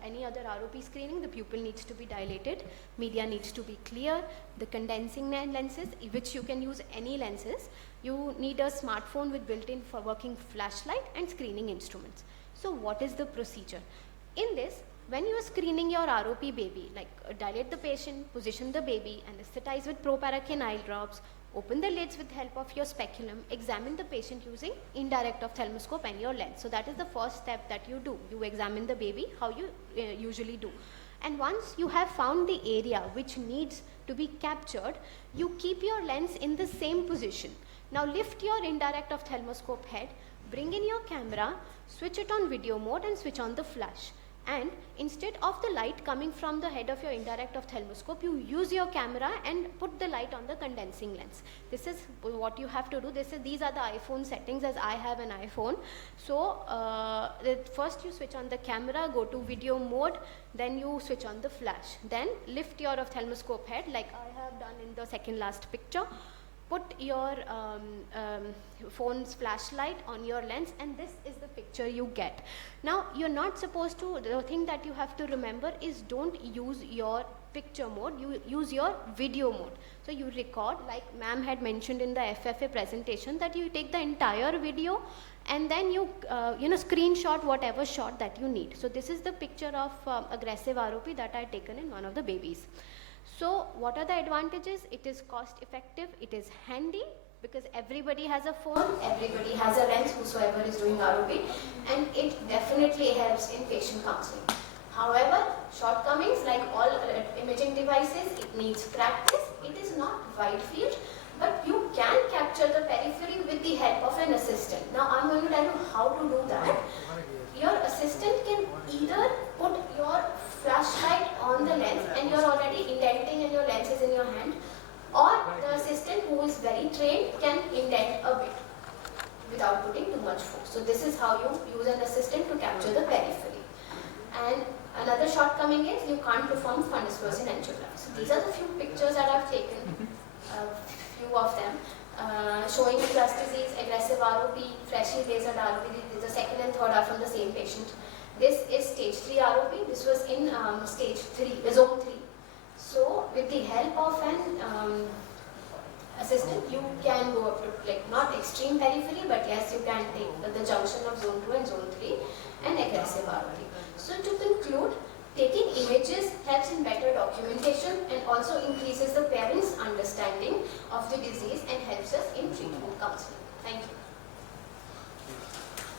any other ROP screening, the pupil needs to be dilated, media needs to be clear, the condensing lenses, which you can use any lenses. You need a smartphone with built-in for working flashlight and screening instruments. So what is the procedure? In this, when you are screening your ROP baby, like dilate the patient, position the baby, anesthetize with proparacaine eye drops, open the lids with help of your speculum, examine the patient using indirect ophthalmoscope and your lens. So that is the first step that you do. You examine the baby how you usually do. And once you have found the area which needs to be captured, you keep your lens in the same position. Now lift your indirect ophthalmoscope head, bring in your camera, switch it on video mode and switch on the flash. And instead of the light coming from the head of your indirect ophthalmoscope, you use your camera and put the light on the condensing lens. This is what you have to do. These are the iPhone settings, as I have an iPhone. So first you switch on the camera, go to video mode, then you switch on the flash. Then lift your ophthalmoscope head like I have done in the second last picture. Put your phone's flashlight on your lens, and this is the picture you get. Now, you're not supposed to, the thing that you have to remember is don't use your picture mode, you use your video mode. So you record, like ma'am had mentioned in the FFA presentation, that you take the entire video and then you screenshot whatever shot that you need. So this is the picture of aggressive ROP that I had taken in one of the babies. So what are the advantages? It is cost effective, it is handy, because everybody has a phone, everybody has a lens, whosoever is doing ROP, and it definitely helps in patient counseling. However, shortcomings, like all imaging devices, it needs practice. It is not wide field, but you can capture the periphery with the help of an assistant. Now I'm going to tell you how to do that. Your assistant can either put your flashlight on the lens and you're already indenting and your lens is in your hand, or the assistant who is very trained can indent a bit without putting too much force. So this is how you use an assistant to capture the periphery. And another shortcoming is you can't perform fundus fluorescein angiography. So these are the few pictures that I've taken, few of them, showing plus disease, aggressive ROP, freshly lasered ROP. The second and third are from the same patient. This is stage 3 ROP. This was in stage 3, zone 3. So with the help of an assistant, you can go up to, like, not extreme periphery, but yes, you can take the junction of zone 2 and zone 3 and aggressive ROP. So to conclude, taking images helps in better documentation and also increases the parents' understanding of the disease and helps us in treatment counseling. Thank you.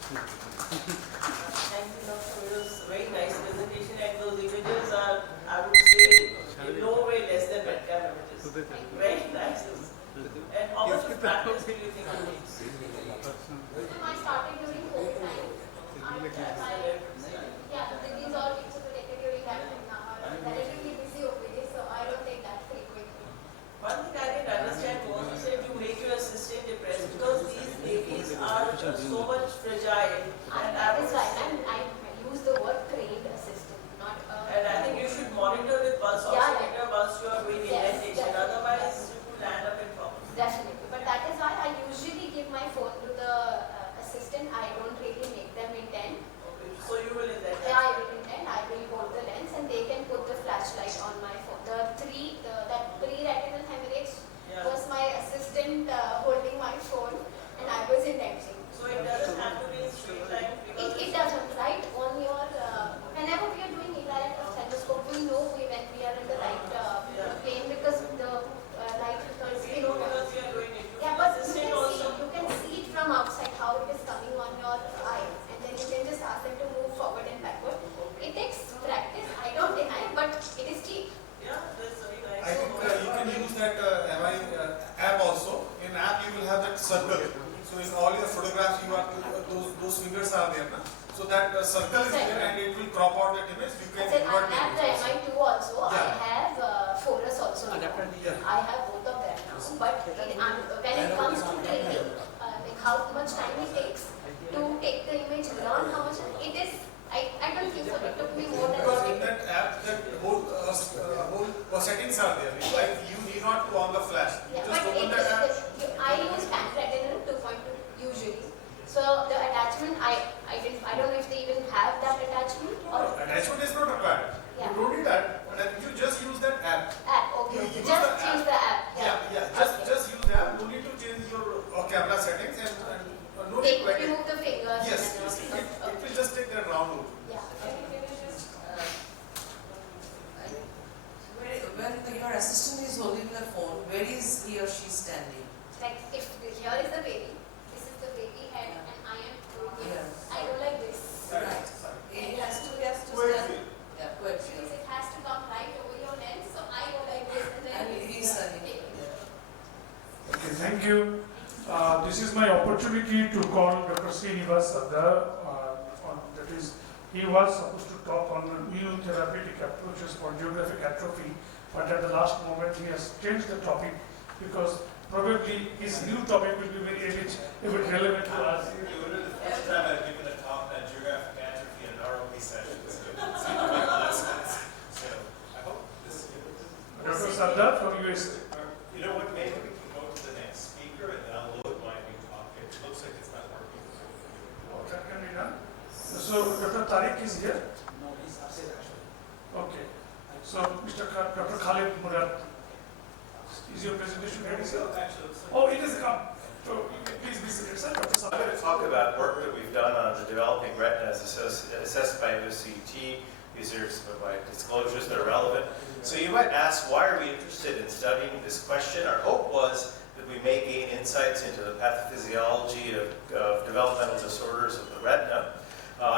Thank you, Dr. It was a very nice presentation, and those images are, I would say, in no way less than webcam images. Very nice. And how much of practice do you think it needs? I started during COVID time. These all pictures were taken during that time. Now I'm relatively busy over this, so I don't take that frequently. One thing I didn't understand was you said you make your assistant depressed because these babies are so much fragile. And that is why I use the word trained assistant, not and I think you should monitor with pulse oximeter once you are doing indentation. Otherwise, you could land up in problems. Definitely. But that is why I usually give my phone to the assistant. I don't really make them indent. Okay. So you will indent? Yeah, I will indent. I will hold the lens and they can put the flashlight on my phone. That pre-retinal hemorrhage was my assistant holding my phone and I was indenting. So it doesn't have to be in straight line? It doesn't, right? On your, whenever we are doing indirect ophthalmoscope, we know when we are in the right plane because the light returns below. Because you are doing it. Yeah, but you can see it from outside how it is coming on your eye, and then you can just ask them to move forward and backward. It takes practice, I don't deny, but it is cheap. Yeah, that's very nice. I think you can use that app also. In app you will have that circle. So in all your photographs you are those fingers are there, na? So that circle is there and it will crop out that image. You can I convert have the MI2 also. Yeah. I have Forus also. Yeah. I have both of them now. But when it comes to training, like how much time it takes to take the image, learn how much it is. I don't think so. It took me more than because in that app that whole settings are there. Like you need not go on the flash. You yeah, just but open that app. I use Retina 2.2 usually. So the attachment, I don't know if they even have that attachment or Attachment is not required. Yeah. You don't need that. But you just use that app. app. Okay, You use just the use the app. Yeah. Just use the app. No need to change your camera settings and no need to Remove the fingers. Yes, and it will just take that round over. Yeah. When your assistant is holding the phone, where is he or she standing? Like if here is the baby, this is the baby head, and I am doing Yeah. I go like this. Right. He has to Wait, stand. Yeah, quite Because it has to come right over your lens, so I go like this, and then And he's standing. Okay, thank you. This is my opportunity to call Dr. Srinivas Sadar. That is, he was supposed to talk on the new therapeutic approaches for geographic atrophy, but at the last moment he has changed the topic because probably his new topic will be very a bit relevant to us. You would have the first time I've given a talk on geographic atrophy in an ROP session, so it's going to make a lot of sense. So I hope this. Dr. Sardar from USA. You know what? Maybe we can go to the next speaker and then I'll load my new talk. It looks like it's not working. That can be done. So Dr. Tariq is here. No, he's upset actually. Okay. So Dr. Khalid Murad, is your presentation ready, sir? Oh, it has come. So please be seated, sir. Dr. I'm Sardar. going to talk about work that we've done on the developing retina as assessed by OCT. These are some of my disclosures that are relevant. So you might ask, why are we interested in studying this question? Our hope was that we may gain insights into the pathophysiology of developmental disorders of the retina,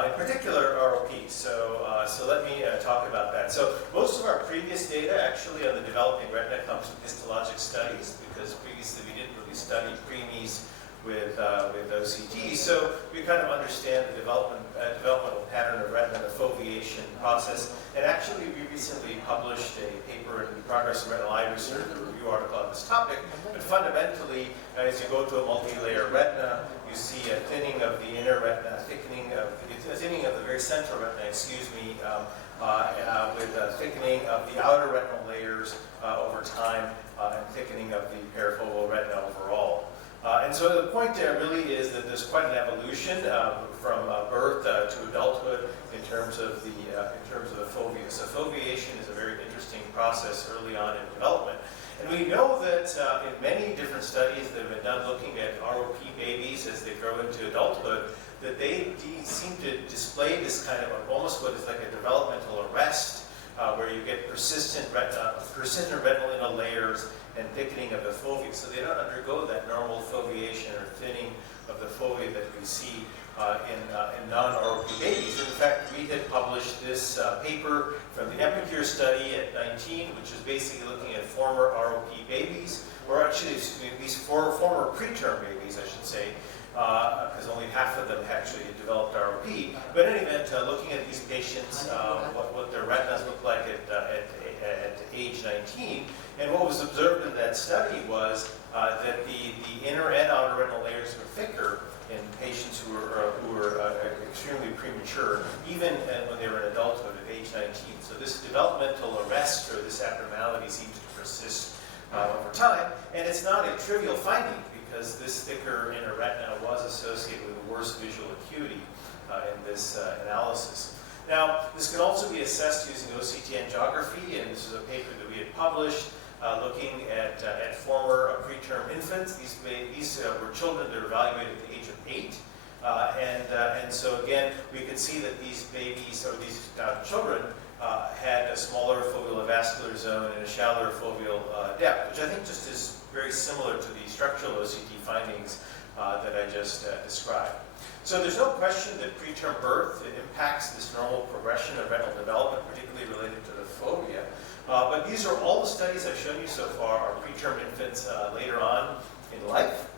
in particular ROP. So let me talk about that. So most of our previous data actually on the developing retina comes from histologic studies, because previously we didn't really study preemies with OCT. So we kind of understand the developmental pattern of retina, the foveation process. And actually, we recently published a paper in Progress in Retinal Eye Research, a review article on this topic. But fundamentally, as you go to a multi-layer retina, you see a thinning of the inner retina, a thickening of the very central retina, with a thickening of the outer retinal layers over time, and thickening of the perifocal retina overall. And so the point there really is that there's quite an evolution from birth to adulthood in terms of the fovea. So foveation is a very interesting process early on in development. And we know that in many different studies that have been done looking at ROP babies as they grow into adulthood, that they seem to display this kind of almost what is like a developmental arrest, where you get persistent retinal inner layers and thickening of the fovea. So they don't undergo that normal foveation or thinning of the fovea that we see in non-ROP babies. In fact, we had published this paper from the Epicure study at 19, which is basically looking at former ROP babies, or actually, these former preterm babies, I should say, because only half of them actually developed ROP. But in any event, looking at these patients, what their retinas look like at age 19, and what was observed in that study was that the inner and outer retinal layers were thicker in patients who were extremely premature, even when they were in adulthood at age 19. So this developmental arrest or this abnormality seems to persist over time, and it's not a trivial finding because this thicker inner retina was associated with a worse visual acuity in this analysis. Now, this can also be assessed using OCT angiography, and this is a paper that we had published looking at former preterm infants. These were children that were evaluated at the age of 8. And so again, we can see that these babies, or these children, had a smaller foveal vascular zone and a shallower foveal depth, which I think just is very similar to the structural OCT findings that I just described. So there's no question that preterm birth impacts this normal progression of retinal development, particularly related to the fovea. But these are all the studies I've shown you so far are preterm infants later on in life.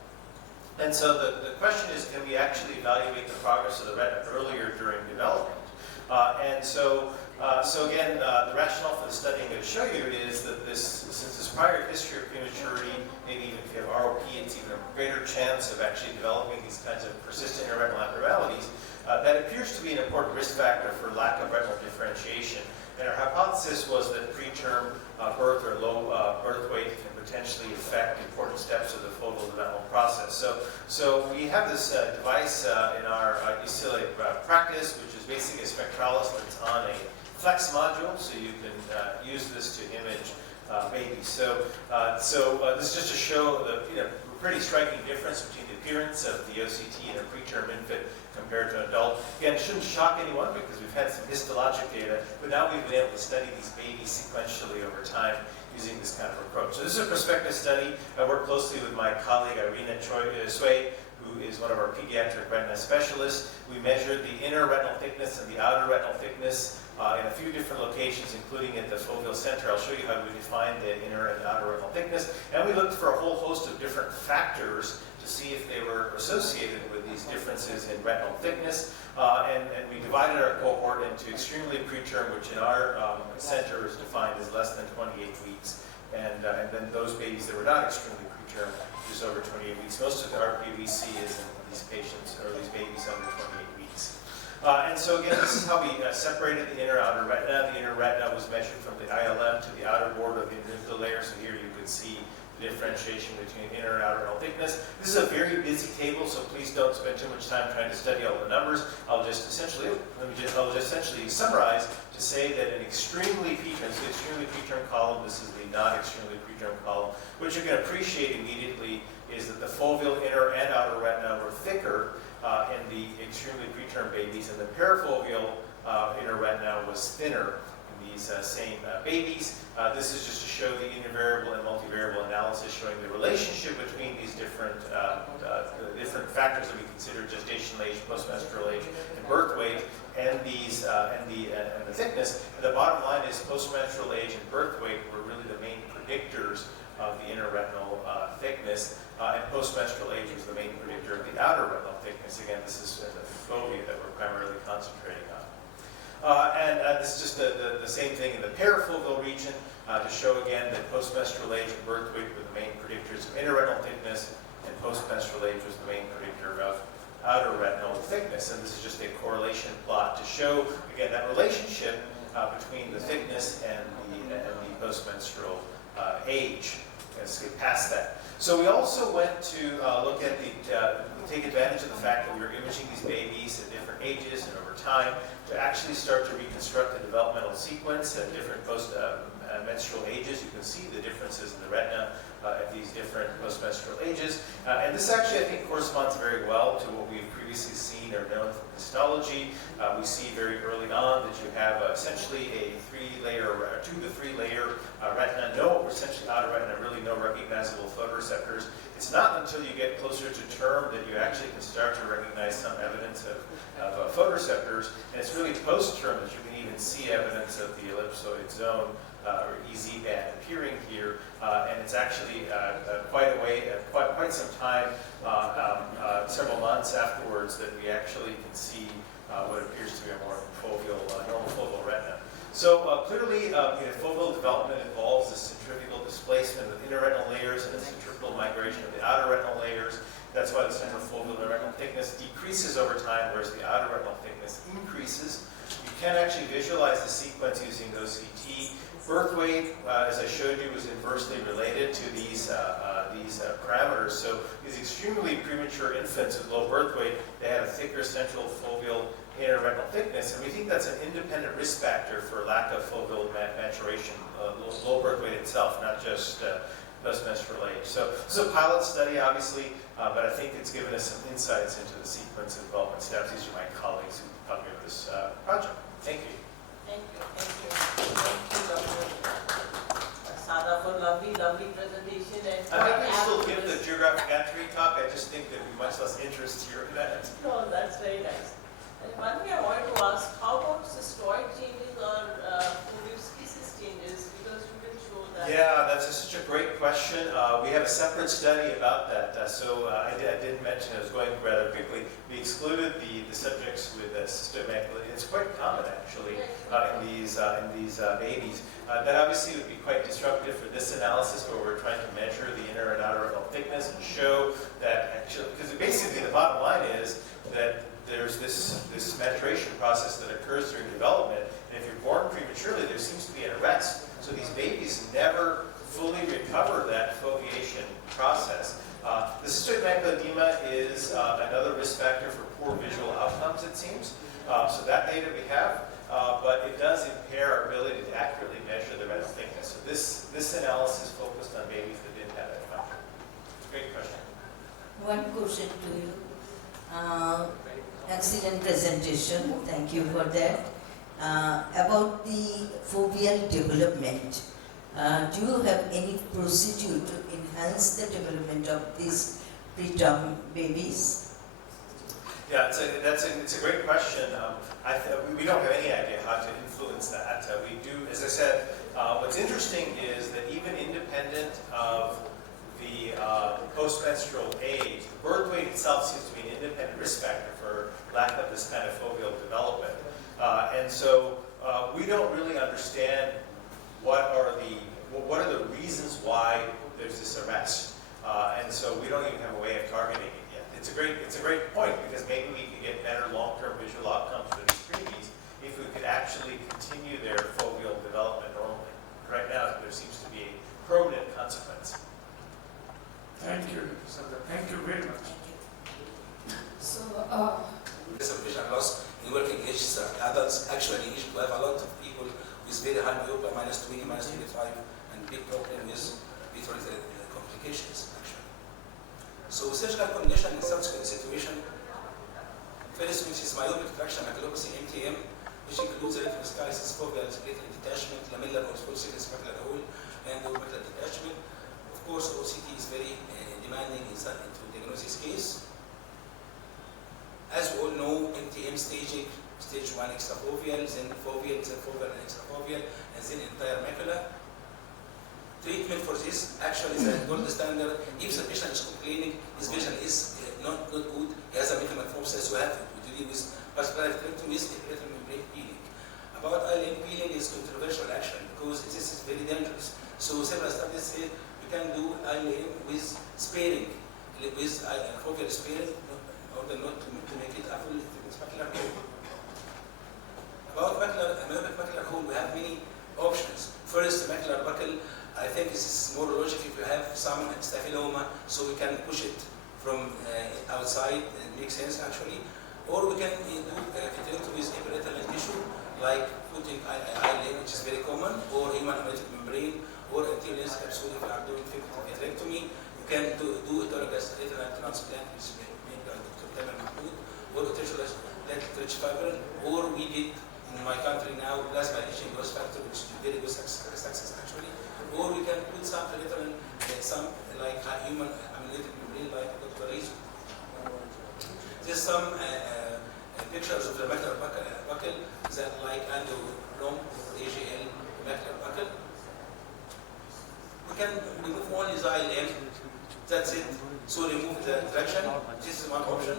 And so the question is, can we actually evaluate the progress of the retina earlier during development? So again, the rationale for the study I'm going to show you is that since this prior history of prematurity, maybe even if you have ROP, it's even a greater chance of actually developing these kinds of persistent retinal abnormalities. That appears to be an important risk factor for lack of retinal differentiation. And our hypothesis was that preterm birth or low birth weight can potentially affect important steps of the foveal developmental process. So we have this device in our UCLA practice, which is basically a spectralis that's on a flex module, so you can use this to image babies. So this is just to show the pretty striking difference between the appearance of the OCT in a preterm infant compared to an adult. Again, it shouldn't shock anyone because we've had some histologic data, but now we've been able to study these babies sequentially over time using this kind of approach. So this is a prospective study. I work closely with my colleague Irina Sui, who is one of our pediatric retina specialists. We measured the inner retinal thickness and the outer retinal thickness in a few different locations, including at the foveal center. I'll show you how we define the inner and outer retinal thickness. And we looked for a whole host of different factors to see if they were associated with these differences in retinal thickness. And we divided our cohort into extremely preterm, which in our center is defined as less than 28 weeks. And then those babies that were not extremely preterm, just over 28 weeks. Most of our RP we see is in these patients, or these babies under 28 weeks. And so again, this is how we separated the inner outer retina. The inner retina was measured from the ILM to the outer border of the nuclear layer. So here you can see the differentiation between inner and outer retinal thickness. This is a very busy table, so please don't spend too much time trying to study all the numbers. I'll just essentially summarize to say that an extremely preterm column, this is the not extremely preterm column. What you can appreciate immediately is that the foveal inner and outer retina were thicker in the extremely preterm babies, and the parafoveal inner retina was thinner in these same babies. This is just to show the intervariable and multivariable analysis showing the relationship between these different factors that we consider gestational age, postmenstrual age, and birth weight, and these and the thickness. And the bottom line is postmenstrual age and birth weight were really the main predictors of the inner retinal thickness, and postmenstrual age was the main predictor of the outer retinal thickness. Again, this is the fovea that we're primarily concentrating on. This is just the same thing in the parafoveal region to show again that postmenstrual age and birth weight were the main predictors of inner retinal thickness, and postmenstrual age was the main predictor of outer retinal thickness. And this is just a correlation plot to show, again, that relationship between the thickness and the postmenstrual age. Let's get past that. So we also went to look at take advantage of the fact that we were imaging these babies at different ages and over time to actually start to reconstruct the developmental sequence at different post-menstrual ages. You can see the differences in the retina at these different post-menstrual ages. And this actually, I think, corresponds very well to what we've previously seen or known from histology. We see very early on that you have essentially a 2 to 3 layer retina, no essentially outer retina, really no recognizable photoreceptors. It's not until you get closer to term that you actually can start to recognize some evidence of photoreceptors, and it's really post-term that you can even see evidence of the ellipsoid zone or EZ band appearing here, and it's actually quite some time, several months afterwards, that we actually can see what appears to be a more normal foveal retina. So clearly, foveal development involves the centrifugal displacement of the inner retinal layers and the centrifugal migration of the outer retinal layers. That's why the central foveal retinal thickness decreases over time, whereas the outer retinal thickness increases. You can actually visualize the sequence using OCT. Birth weight, as I showed you, was inversely related to these parameters. So these extremely premature infants with low birth weight, they had a thicker central foveal inner retinal thickness, and we think that's an independent risk factor for lack of foveal maturation, low birth weight itself, not just postmenstrual age. So this is a pilot study, obviously, but I think it's given us some insights into the sequence and development steps. These are my colleagues who helped me with this project. Thank you. Thank you, Dr. Sada, for lovely presentation. And I think we still give the geographic atrophy talk. I just think there'd be much less interest here in that. No, that's very nice. And one thing I wanted to ask, how about cystoid changes or foveal species changes? Because you didn't show that. Yeah, that's such a great question. We have a separate study about that. I didn't mention, I was going rather quickly. We excluded the subjects with cystoid macula. It's quite common, actually, in these babies. That obviously would be quite disruptive for this analysis, where we're trying to measure the inner and outer retinal thickness and show that actually, because basically the bottom line is that there's this maturation process that occurs during development, and if you're born prematurely, there seems to be an arrest. So these babies never fully recover that foveation process. The cystoid macular edema is another risk factor for poor visual outcomes, it seems. So that data we have, but it does impair our ability to accurately measure the retinal thickness. So this analysis focused on babies that didn't have that function. Great question. One question to you. Excellent presentation. Thank you for that. About the foveal development, do you have any procedure to enhance the development of this preterm babies? Yeah, it's a great question. We don't have any idea how to influence that. We do, as I said, what's interesting is that even independent of the postmenstrual age, the birth weight itself seems to be an independent risk factor for lack of this kind of foveal development. And so we don't really understand what are the reasons why there's this arrest. And so we don't even have a way of targeting it yet. It's a great point, because maybe we could get better long-term visual outcomes for these preemies if we could actually continue their foveal development normally. Right now, there seems to be a permanent consequence. Thank you, Sandra. Thank you very much. So, some vision loss in working age adults. Actually, in Egypt, we have a lot of people with very high myopia, -20, -25, and big problem with vitreous complications, actually. So, surgical condition in such a situation, first, which is myopic traction maculopathy, MTM, which includes retinoschisis, foveal retinal detachment, lamellar or full thickness macular hole, and macular detachment. Of course, OCT is very demanding in diagnosis case. As we all know, MTM staging, stage 1 extrafoveal, then foveal, then foveal and extrafoveal, and then entire macula. Treatment for this actually is a gold standard. If the patient is complaining, his vision is not good, he has a metamorphosis, so we have to deal with vascular vitrectomy with retinal membrane peeling. About ILM peeling is controversial actually, because this is very dangerous. So several studies say we can do ILM with sparing, with foveal sparing, in order not to make it a full macular hole. About myopic macular hole, we have many options. First, macular buckle. I think this is more logical if you have some staphyloma, so we can push it from outside, and makes sense actually. Or we can do vitrectomy with epiretinal tissue, like putting ILM, which is very common, or human amniotic membrane, or anterior lens capsule if you are doing vitrectomy. You can do autologous retinal transplant, which is made by Dr. Tamer Mahmoud, or autologous rich fiber, or we did in my country now plasma leaching growth factor, which is very good success actually. Or we can put some retinal, some like human amniotic membrane, like Dr. Rizzo. There's some pictures of the macular buckle that like Ando-Rom or AGL macular buckle. We can remove only the ILM, that's it. So remove the traction, this is one option.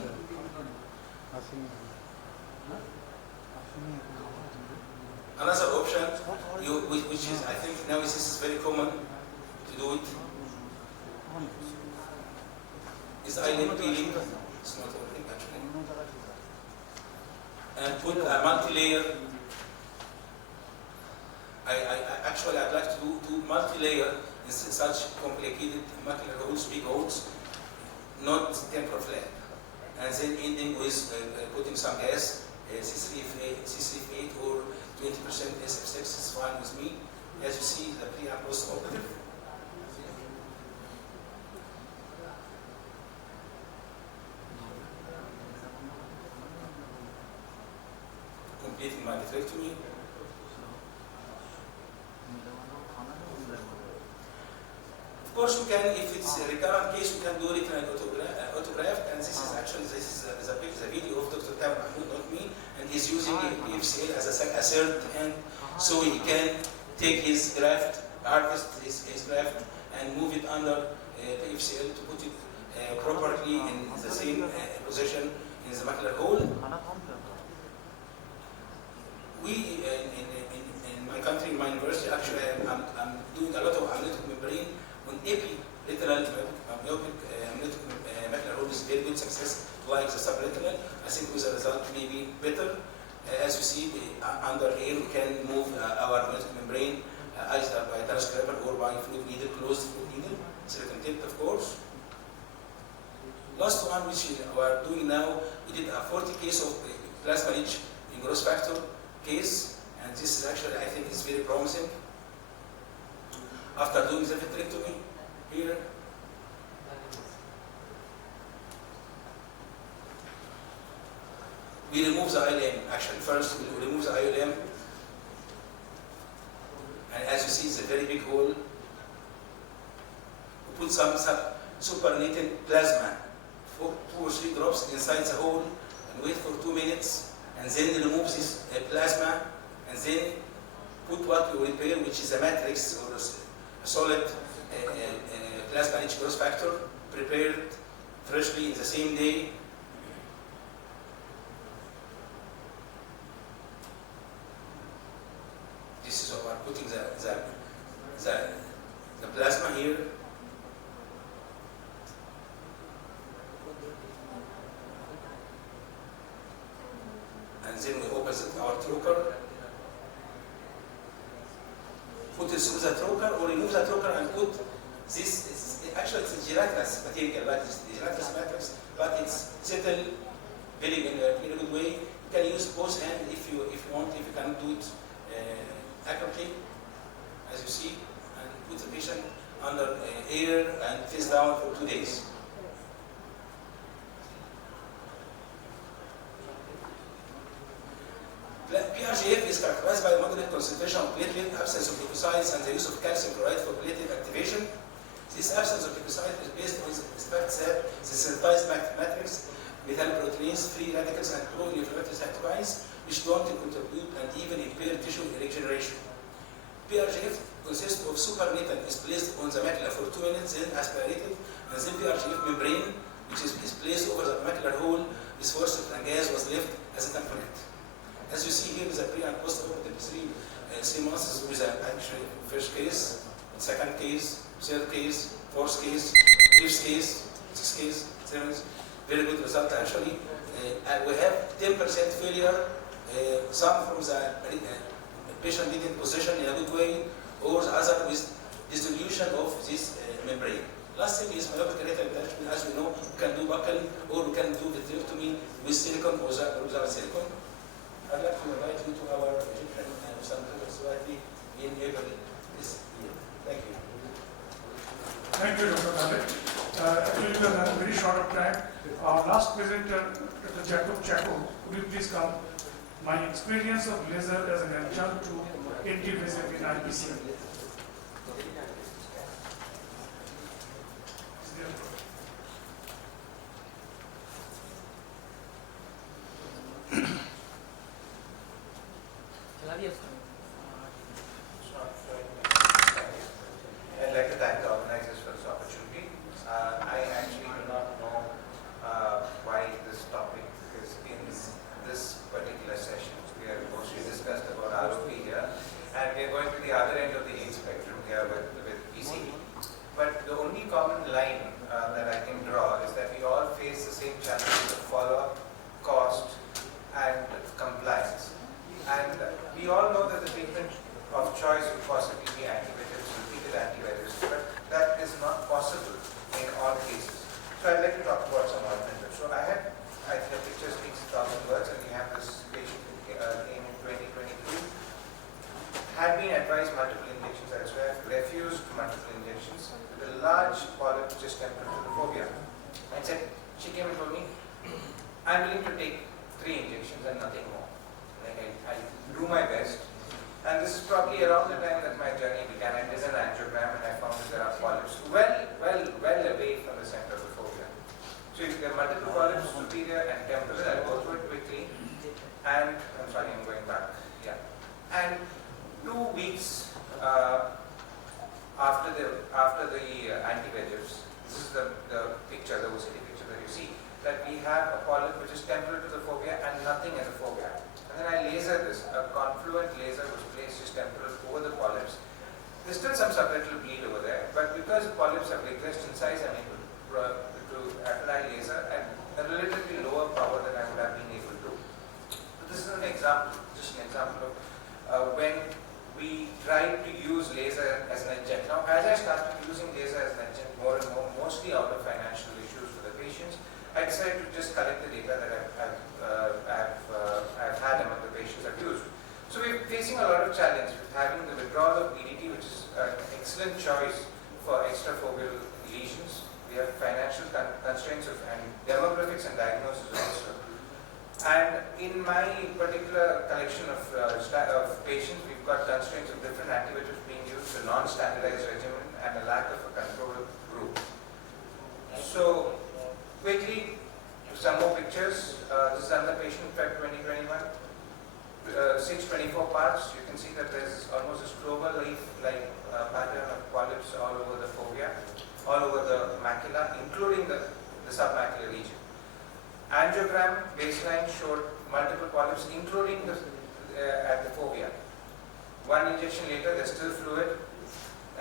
Another option, which is, I think now this is very common to do it, is ILM peeling. It's not working actually. And put a multi-layer. I'd like to do multi-layer in such complicated macular holes, big holes, not temporal flap. And then ending with putting some gas, C3F8 or 20% SF6 is fine with me. As you see, the pre and post operative. Completing my vitrectomy. Of course, we can, if it's a recurrent case, we can do retinal autograft, and this is actually the video of Dr. Tamer Mahmoud, not me, and he's using the PFCL as a third hand, so he can take his graft, harvest his graft, and move it under PFCL to put it properly in the same position in the macular hole. We, in my country, in my university, actually, I'm doing a lot of amniotic membrane on epi-retinal myopic amniotic macular hole is very good success, like the subretinal. I think with the result may be better. As you see, under here we can move our amniotic membrane either by telescraper or by fluid needle, closed fluid needle, silicon tipped, of course. Last one, which we are doing now, we did a 40 case of plasma leach in growth factor case, and this is actually, I think, is very promising. After doing the vitrectomy here, we remove the ILM. Actually, first we remove the ILM, and as you see, it's a very big hole. We put some supernatant plasma, 2 or 3 drops inside the hole, and wait for 2 minutes, and then remove this plasma, and then put what you repair, which is a matrix or a solid plasma H growth factor, prepared freshly in the same day. This is about putting the plasma here. And then we open our trocar. Put it through the trocar or remove the trocar and put this. Actually, it's a gelatinous material, like this gelatinous matrix, but it's settled in a very good way. You can use both hands if you want, if you can do it accurately, as you see, and put the patient under air and face down for 2 days. PRGF is characterized by moderate concentration of platelet, absence of leukocytes, and the use of calcium chloride for platelet activation. This absence of leukocyte is based on the fact that the synthesized matrix, metalloproteins, free radicals, and pro-inflammatory cytokines, which don't contribute and even impair tissue regeneration. PRGF consists of supernatant is placed on the macula for 2 minutes, then aspirated, and then PRGF membrane, which is placed over the macular hole, is forced and gas was left as a component. As you see here, is a pre and post operative 3 months with an actually first case, second case, third case, fourth case, fifth case, sixth case, seventh. Very good result actually. And we have 10% failure, some from the patient didn't position in a good way, or the other with dissolution of this membrane. Last thing is myopic retinal detachment. As we know, we can do buccal or we can do vitrectomy with silicone or without silicone. I'd like to invite you to our Egyptian Scientific Society in April this year. Thank you. Thank you, Dr. Khaled. Actually, we are very short of time. Our last presenter, Dr. Jacob Chaco, could you please come? My experience of laser as an adjunct to anti-VEGF in IPC. I'd like to thank the organizers for this opportunity. I actually do not know why this topic is in this particular session. We have mostly discussed about ROP here, and we are going to the other end of the age spectrum here with PCD. But the only common line that I can draw is that we all face the same challenges of follow-up, cost, and compliance. And we all know that the treatment of choice would possibly be anti-VEGFs, repeated anti-VEGFs, but that is not possible in all cases. So I'd like to talk about some alternatives. So I think the picture speaks 1,000 words, and we have this patient in 2023, had been advised multiple injections elsewhere, refused multiple injections, with a large polyp just temporal to the fovea. And said, she came and told me, I'm willing to take 3 injections and nothing more. I do my best, and this is probably around the time that my journey began. I did an angiogram and I found that there are polyps well away from the center of the fovea. So if there are multiple polyps, superior and temporal, I'll go through it quickly. And I'm sorry, I'm going back. Yeah. And 2 weeks after the anti-VEGFs, this is the picture, the OCT picture that you see, that we have a polyp which is temporal to the fovea and nothing in the fovea. And then I laser this, a confluent laser was placed just temporal over the polyps. There's still some subretinal bleed over there, but because the polyps have regressed in size, I'm able to apply laser at a relatively lower power than I would have been able to. So this is an example, just an example of when we tried to use laser as an adjunct. Now, as I started using laser as an adjunct more and more, mostly out of financial issues for the patients, I decided to just collect the data that I've had among the patients I've used. So we're facing a lot of challenge with having the withdrawal of BDT, which is an excellent choice for extrafoveal lesions. We have financial constraints and demographics and diagnosis also. And in my particular collection of patients, we've got constraints of different anti-VEGFs being used, a non-standardized regimen, and a lack of a control group. all over the macula, including the submacular region. Angiogram baseline showed multiple polyps, including at the fovea. One injection later, there's still fluid.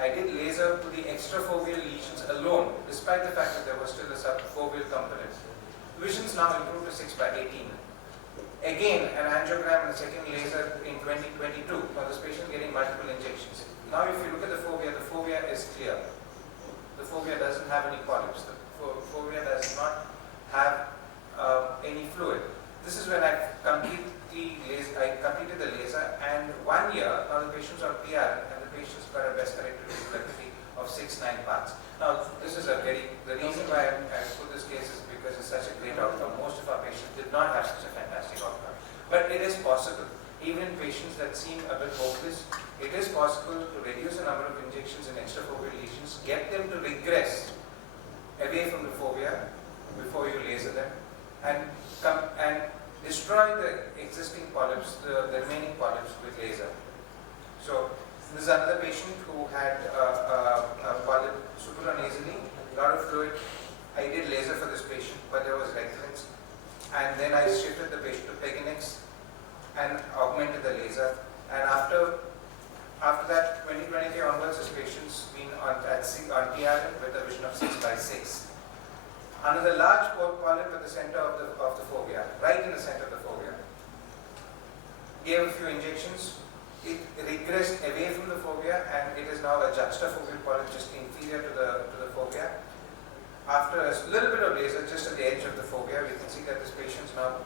I did laser to the extrafoveal lesions alone, despite the fact that there was still a subfoveal component. Visions now improved to 6/18. Again, an angiogram and a second laser in 2022 for this patient getting multiple injections. Now, if you look at the fovea is clear. The fovea doesn't have any polyps. The fovea does not have any fluid. This is when I completed the laser, and 1 year, now the patient's on PR, and the patient's got a best corrected reflectivity of 6-9 parts. Now, this is the reason why I put this case is because it's such a great outcome. Most of our patients did not have such a fantastic outcome. But it is possible. Even in patients that seem a bit hopeless, it is possible to reduce the number of injections in extrafoveal lesions, get them to regress away from the fovea before you laser them, and destroy the existing polyps, the remaining polyps with laser. So this is another patient who had a polyp supranasally, a lot of fluid. I did laser for this patient, but there was recurrence. And then I shifted the patient to Peginix and augmented the laser. And after that, 2023 onwards, this patient's been on TRN with a vision of 6/6. Another large polyp at the center of the fovea, right in the center of the fovea. Gave a few injections. It regressed away from the fovea, and it is now a juxtafoveal polyp just inferior to the fovea. After a little bit of laser just at the edge of the fovea, we can see that this patient's now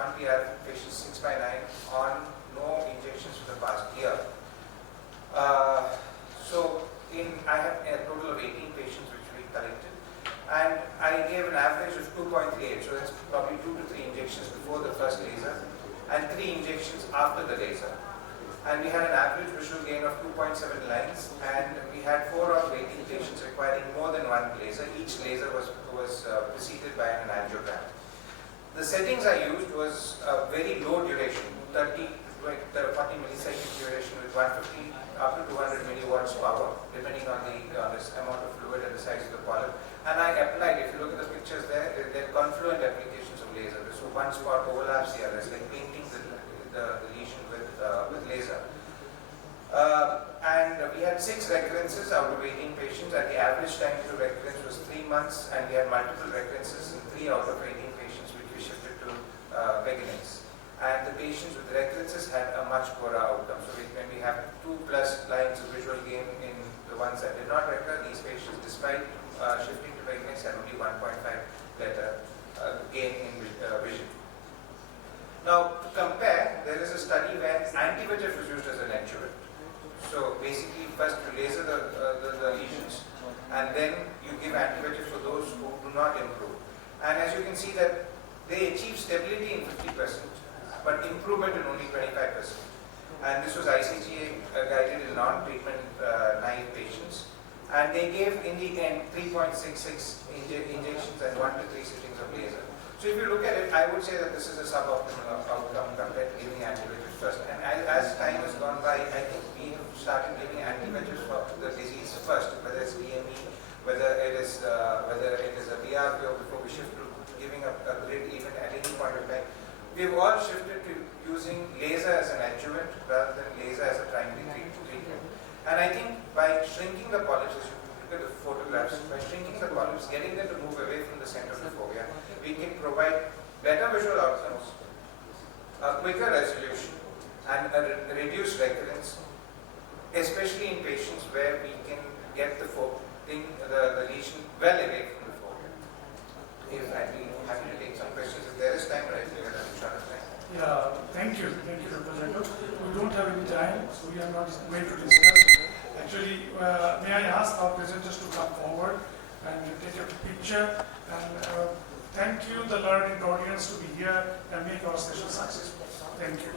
on PR, patient 6/9, on no injections for the past year. I have a total of 18 patients which we collected, and I gave an average of 2.38, so that's probably 2 to 3 injections before the first laser, and 3 injections after the laser. And we had an average visual gain of 2.7 lines, and we had 4 out of 18 patients requiring more than one laser. Each laser was preceded by an angiogram. The settings I used was a very low duration, 30 to 40 millisecond duration with 150 up to 200 milliwatts power, depending on this amount of fluid and the size of the polyp. And I applied, if you look at the pictures there, they're confluent applications of laser. So one spot overlaps the other. It's like painting the lesion with laser. And we had 6 recurrences out of 18 patients, and the average time to recurrence was 3 months, and we had multiple recurrences in 3 out of 18 patients, which we shifted to Peginix. And the patients with recurrences had a much poorer outcome. So when we have 2+ lines of visual gain in the ones that did not recur, these patients, despite shifting to Peginix, had only 1.5 letter gain in vision. Now, to compare, there is a study where anti-VEGF was used as an adjuvant. So basically, first you laser the lesions, and then you give anti-VEGF for those who do not improve. And as you can see that they achieve stability in 50%, but improvement in only 25%. And this was ICGA guided in non-treatment naive patients. And they gave, in the end, 3.66 injections and 1 to 3 sittings of laser. So if you look at it, I would say that this is a suboptimal outcome compared to giving anti-VEGF first. And as time has gone by, I think we have started giving anti-VEGF for the disease first, whether it's DME, whether it is a BRVO, before we shift to giving a grid even at any point of time. We've all shifted to using laser as an adjuvant rather than laser as a primary treatment. And I think by shrinking the polyps, as you look at the photographs, by shrinking the polyps, getting them to move away from the center of the fovea, we can provide better visual outcomes, a quicker resolution, and a reduced recurrence, especially in patients where we can get the lesion well away from the fovea. If I'd be happy to take some questions if there is time, but I think I'm short of time. Yeah, thank you, Dr. Jacob. We don't have any time, so we are not going to discuss. Actually, may I ask our presenters to come forward and take a picture, and thank you, the learned audience, to be here and make our session successful. Thank you.